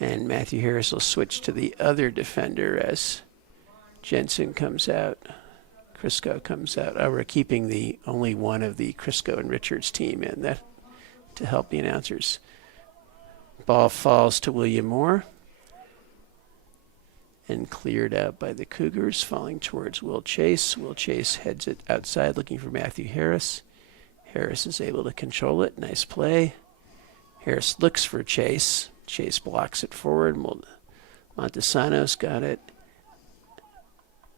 And Matthew Harris will switch to the other defender as Jensen comes out. Crisco comes out. Oh, we're keeping the only one of the Crisco and Richards team in that to help the announcers. Ball falls to William Moore and cleared out by the Cougars, falling towards Will Chase. Will Chase heads it outside looking for Matthew Harris. Harris is able to control it. Nice play. Harris looks for Chase. Chase blocks it forward. Montesano's got it.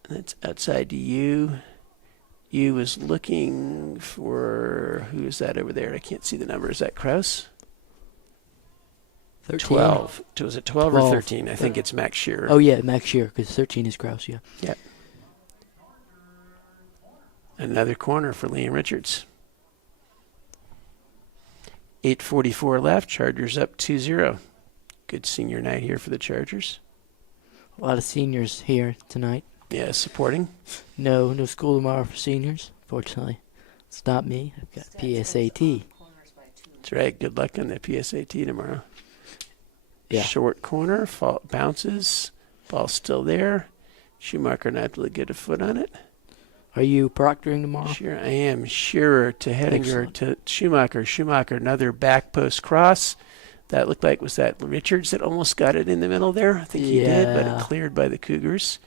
That's outside to you. You was looking for, who is that over there? I can't see the number. Is that Krause? 13. 12. Was it 12 or 12. 13? I think it's Max Shearer. Oh, yeah, Max Shearer, because 13 is Krause, yeah. Yep. Another corner for Liam Richards. 8:44 left. Chargers up 2-0. Good senior night here for the Chargers. A lot of seniors here tonight. Yeah, supporting. No school tomorrow for seniors, fortunately. It's not me. I've got PSAT. That's right. Good luck on the PSAT tomorrow. Yeah. Short corner, bounces, ball still there. Schumacher not able to get a foot on it. Are you proctoring tomorrow? Sure, I am. Shearer to Hedinger Excellent. to Schumacher. Schumacher, another back post cross. That looked like, was that Richards that almost got it in the middle there? I think he did, but it Yeah. cleared by the Cougars.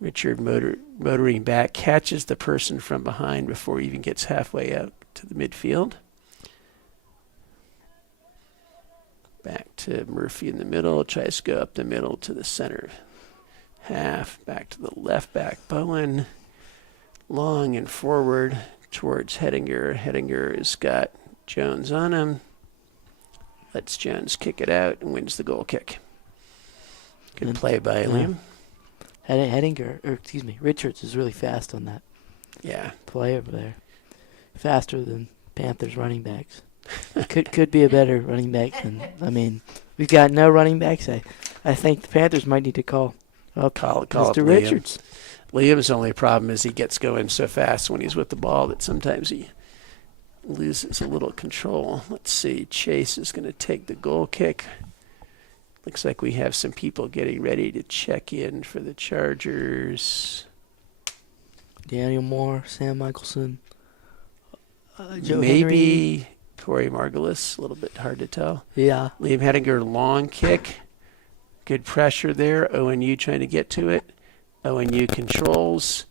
Richard motoring back, catches the person from behind before he even gets halfway out to the midfield. Back to Murphy in the middle. Tries to go up the middle to the center half. Back to the left back. Bowen. Long and forward towards Hettinger. Hettinger has got Jones on him. Lets Jones kick it out and wins the goal kick. Good play by Liam. Richards is really fast on that Yeah. play over there. Faster than Panthers running backs. could be a better running back than, we've got no running backs. I think the Panthers might need to call up Call Mr. up Liam. Richards. Liam's only problem is he gets going so fast when he's with the ball that sometimes he loses a little control. Let's see. Chase is going to take the goal kick. Looks like we have some people getting ready to check in for the Chargers. Daniel Moore, Sam Michelson, Joe Maybe Henry. Corey Margulis. A little bit hard to tell. Yeah. Liam Hettinger, long kick. Good pressure there. ONU trying to get to it. ONU controls.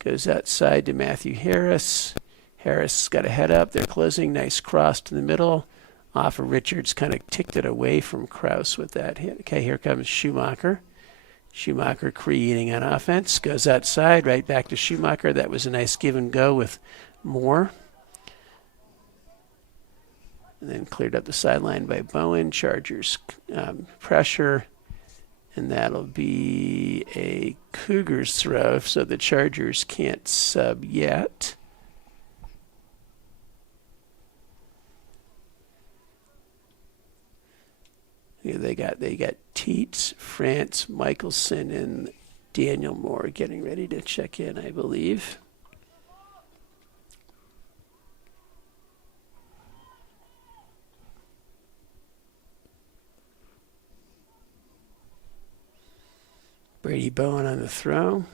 Goes outside to Matthew Harris. Harris got a head up. They're closing. Nice cross to the middle. Off of Richards, kind of ticked it away from Krause with that hit. Okay, here comes Schumacher. Schumacher creating an offense. Goes outside, right back to Schumacher. That was a nice give and go with Moore. And then cleared up the sideline by Bowen. Chargers pressure. And that'll be a Cougars throw, so the Chargers can't sub yet. Yeah, they got Teets, France, Michelson, and Daniel Moore getting ready to check in, I believe. Brady Bowen on the throw.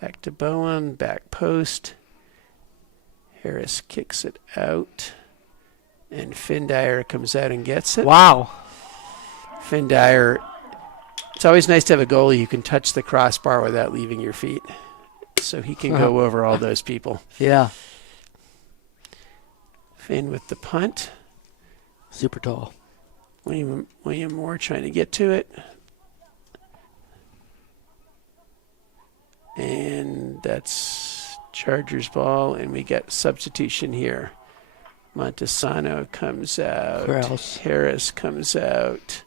Back to Bowen, back post. Harris kicks it out. And Findire comes out and gets it. Wow. Findire, it's always nice to have a goalie who can touch the crossbar without leaving your feet. So he can go over all those people. Yeah. Finn with the punt. Super tall. William Moore trying to get to it. And that's Chargers ball, and we get substitution here. Montesano comes out. Krause. Harris comes out.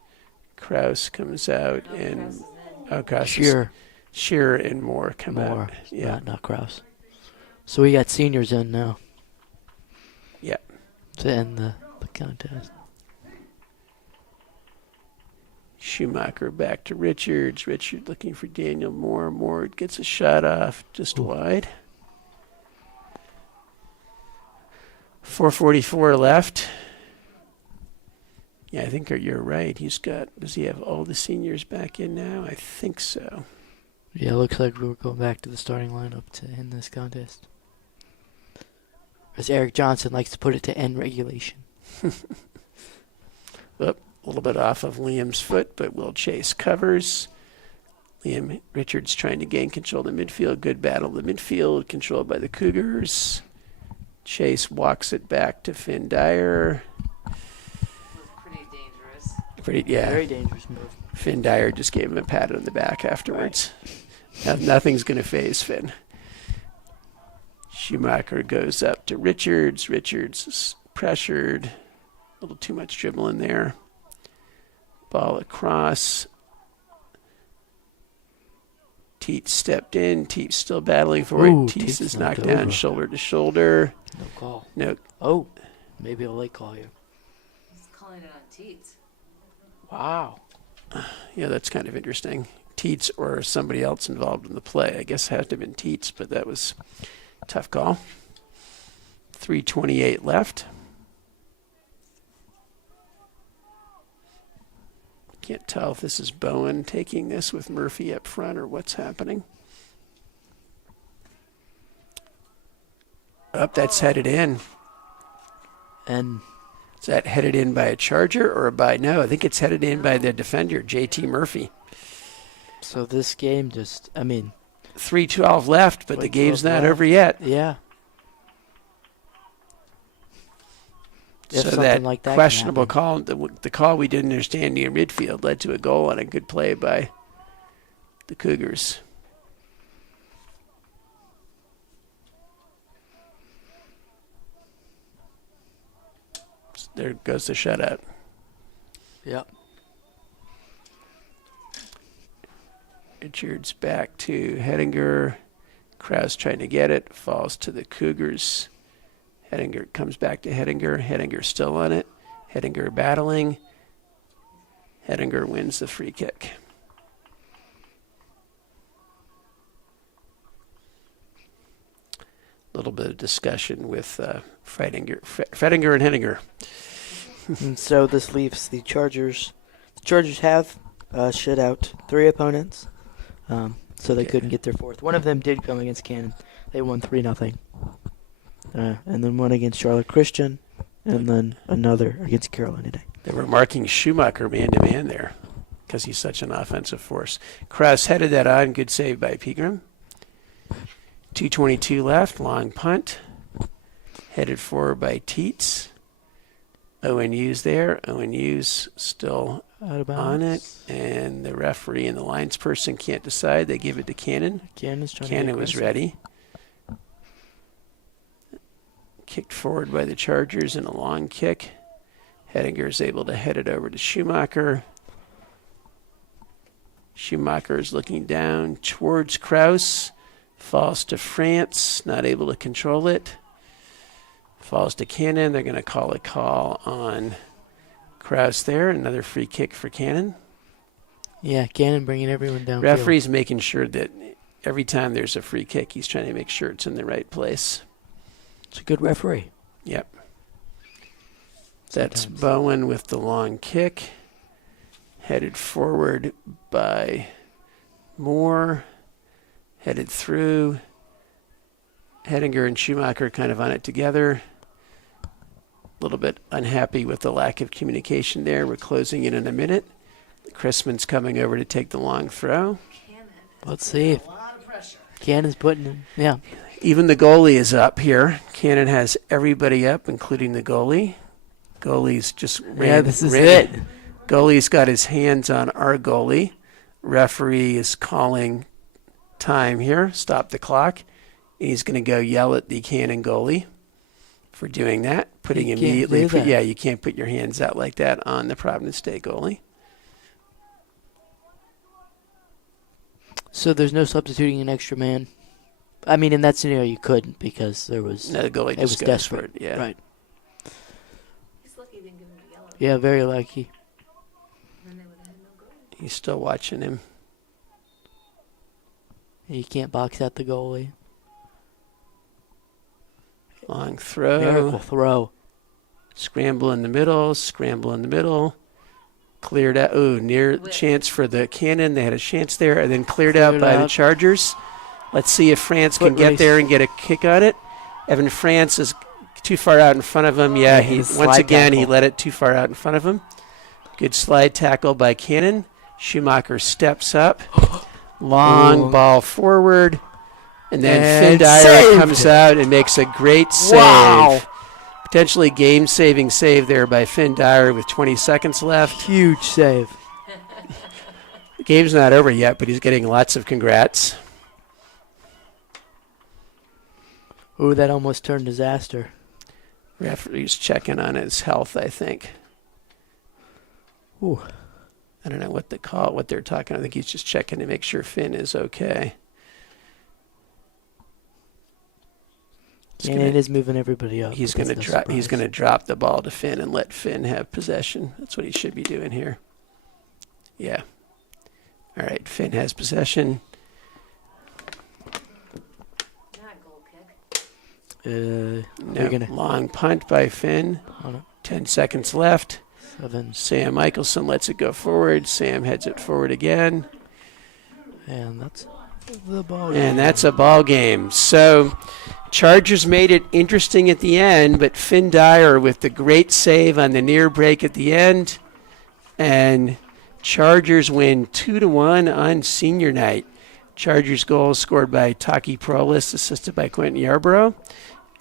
Krause comes out. And Krause. Shearer and Moore come Moore. out. Yeah. Not Krause. So we got seniors in now. Yeah. To end the contest. Schumacher back to Richards. Richard looking for Daniel Moore. Moore gets a shot off just wide. 4:44 left. Yeah, I think you're right. Does he have all the seniors back in now? I think so. Yeah, looks like we're going back to the starting lineup to end this contest. As Eric Johnson likes to put it, to end regulation. A little bit off of Liam's foot, but Will Chase covers. Liam Richards trying to gain control of the midfield. Good battle of the midfield, controlled by the Cougars. Chase walks it back to Finn Dyer. Pretty dangerous. Very dangerous move. Finn Dyer just gave him a pat on the back afterwards. Nothing's going to faze Finn. Schumacher goes up to Richards. Richards is pressured. A little too much dribbling there. Ball across. Teets stepped in. Teets still battling for it. Teets is knocked down shoulder to shoulder. No call. No. Oh, maybe a late call here. He's calling it on Teets. Wow. Yeah, that's kind of interesting. Teets or somebody else involved in the play. I guess it had to have been Teets, but that was a tough call. 3:28 left. Can't tell if this is Bowen taking this with Murphy up front or what's happening. That's headed in. And Is that headed in by a Charger or no, I think it's headed in by the defender, JT Murphy. so this game 3:12 left, but the 3:12 game's not left. over yet. yeah. if So something that like that questionable can happen. call, the call we didn't understand near midfield, led to a goal on a good play by the Cougars. There goes the shutout. Yep. Richards back to Hettinger. Krause trying to get it. Falls to the Cougars. Hettinger comes back to Hettinger. Hettinger still on it. Hettinger battling. Hettinger wins the free kick. A little bit of discussion with Fredinger and Hettinger. And so this leaves the Chargers. The Chargers have shut out 3 opponents, so they couldn't get their 4th. One of them did come against Cannon. They won 3-0. And then one against Charlotte Christian, and then another against Carolina Day. They were marking Schumacher man-to-man there because he's such an offensive force. Krause headed that on. Good save by Pegram. 2:22 left. Long punt. Headed forward by Teets. ONU's there. ONU's still Out of on it. bounds. And the referee and the linesperson can't decide. They give it to Cannon. Cannon's trying Cannon to was ready. Kicked forward by the Chargers in a long kick. Hettinger is able to head it over to Schumacher. Schumacher is looking down towards Krause. Falls to France, not able to control it. Falls to Cannon. They're going to call a call on Krause there. Another free kick for Cannon. Yeah, Cannon bringing everyone down. Referee's making sure that every time there's a free kick, he's trying to make sure it's in the right place. It's a good referee. Yep. That's Sometimes. Bowen with the long kick. Headed forward by Moore. Headed through. Hettinger and Schumacher kind of on it together. A little bit unhappy with the lack of communication there. We're closing in a minute. Chrisman's coming over to take the long throw. Let's see if Cannon's putting him. Yeah. Even the goalie is up here. Cannon has everybody up, including the goalie. Goalie's just ran. This is it. Goalie's got his hands on our goalie. Referee is calling time here. Stop the clock. And he's going to go yell at the Cannon goalie for doing that. Putting You can't immediately. do that. Yeah, you can't put your hands out like that on the Providence Day goalie. So there's no substituting an extra man. I mean, in that scenario, you couldn't because there was. No, the goalie It just was goes desperate. for it. Yeah. Right. He's lucky he didn't give him a yellow. Yeah, very lucky. Then they would have had no goal. He's still watching him. You can't box out the goalie. Long throw. Miracle throw. Scramble in the middle. Scramble in the middle. Cleared out. Ooh, near chance for the Cannon. They had a chance there, and then cleared out by the Chargers. Let's see if France can Foot get race. there and get a kick on it. Evan France is too far out in front of him. Yeah, he his once slide again he tackle. let it too far out in front of him. Good slide tackle by Cannon. Schumacher steps up. Long Ooh. ball forward. And then And Finn Dyer saved. comes out and makes a great save. Wow. Potentially game-saving save there by Finn Dyer with 20 seconds left. Huge save. The game's not over yet, but he's getting lots of congrats. Ooh, that almost turned disaster. Referee's checking on his health, I think. Ooh. I don't know what they're talking. I think he's just checking to make sure Finn is okay. Cannon is moving everybody up. He's but going to that's no drop. He's surprise. going to drop the ball to Finn and let Finn have possession. That's what he should be doing here. Yeah. All right. Finn has possession. Not a goal kick. No, gonna- long punt by Finn. Hold on. 10 seconds left. 7. Sam Michelson lets it go forward. Sam heads it forward again. And that's the ball. And that's a ball game. So Chargers made it interesting at the end, but Finn Dyer with the great save on the near break at the end. And Chargers win 2-1 on senior night. Chargers goal scored by Taki Prolis, assisted by Quentin Yarborough.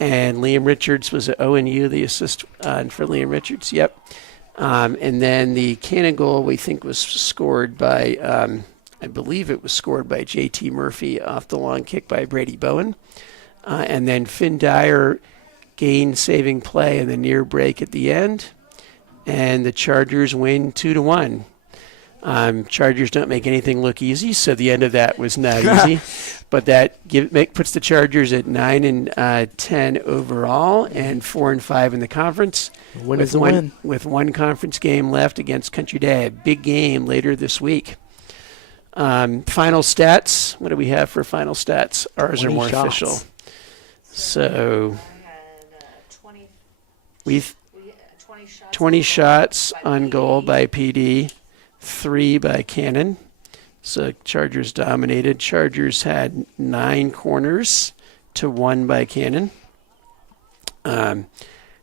And Liam Richards was at ONU, the assist for Liam Richards. Yep. And then the Cannon goal, we think, was scored by, I believe it was scored by J.T. Murphy off the long kick by Brady Bowen. And then Finn Dyer gained saving play in the near break at the end. And the Chargers win 2-1. Chargers don't make anything look easy, so the end of that was not easy. But that puts the Chargers at 9-10 overall and 4-5 in the conference. Win is a win. With one conference game left against Country Day, a big game later this week. Final stats. What do we have for final stats? Ours are more shots. official. So I had 20, we've 20 shots. 20 shots by on PD. goal by PD, 3 by Cannon. So Chargers dominated. Chargers had 9 corners to 1 by Cannon.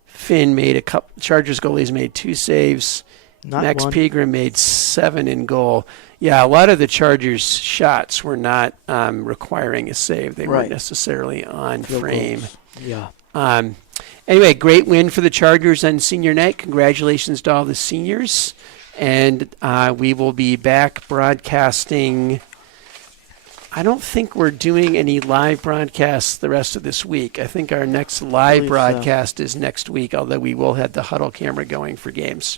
Finn made a couple. Chargers goalies made 2 saves. Not Max one. Pegram made 7 in goal. Yeah, a lot of the Chargers' shots were not requiring a save. They weren't Right. necessarily on Field frame. goals. Yeah. Anyway, great win for the Chargers on senior night. Congratulations to all the seniors. And we will be back broadcasting. I don't think we're doing any live broadcasts the rest of this week. I think our next live believe so. broadcast is next week, although we will have the huddle camera going for games.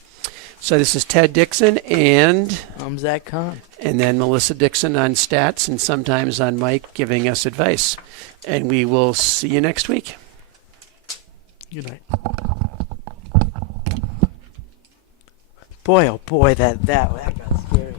So this is Ted Dixon and I'm Zach Kahn. then Melissa Dixon on stats and sometimes on mic giving us advice. And we will see you next week. Good night. Boy, oh boy, that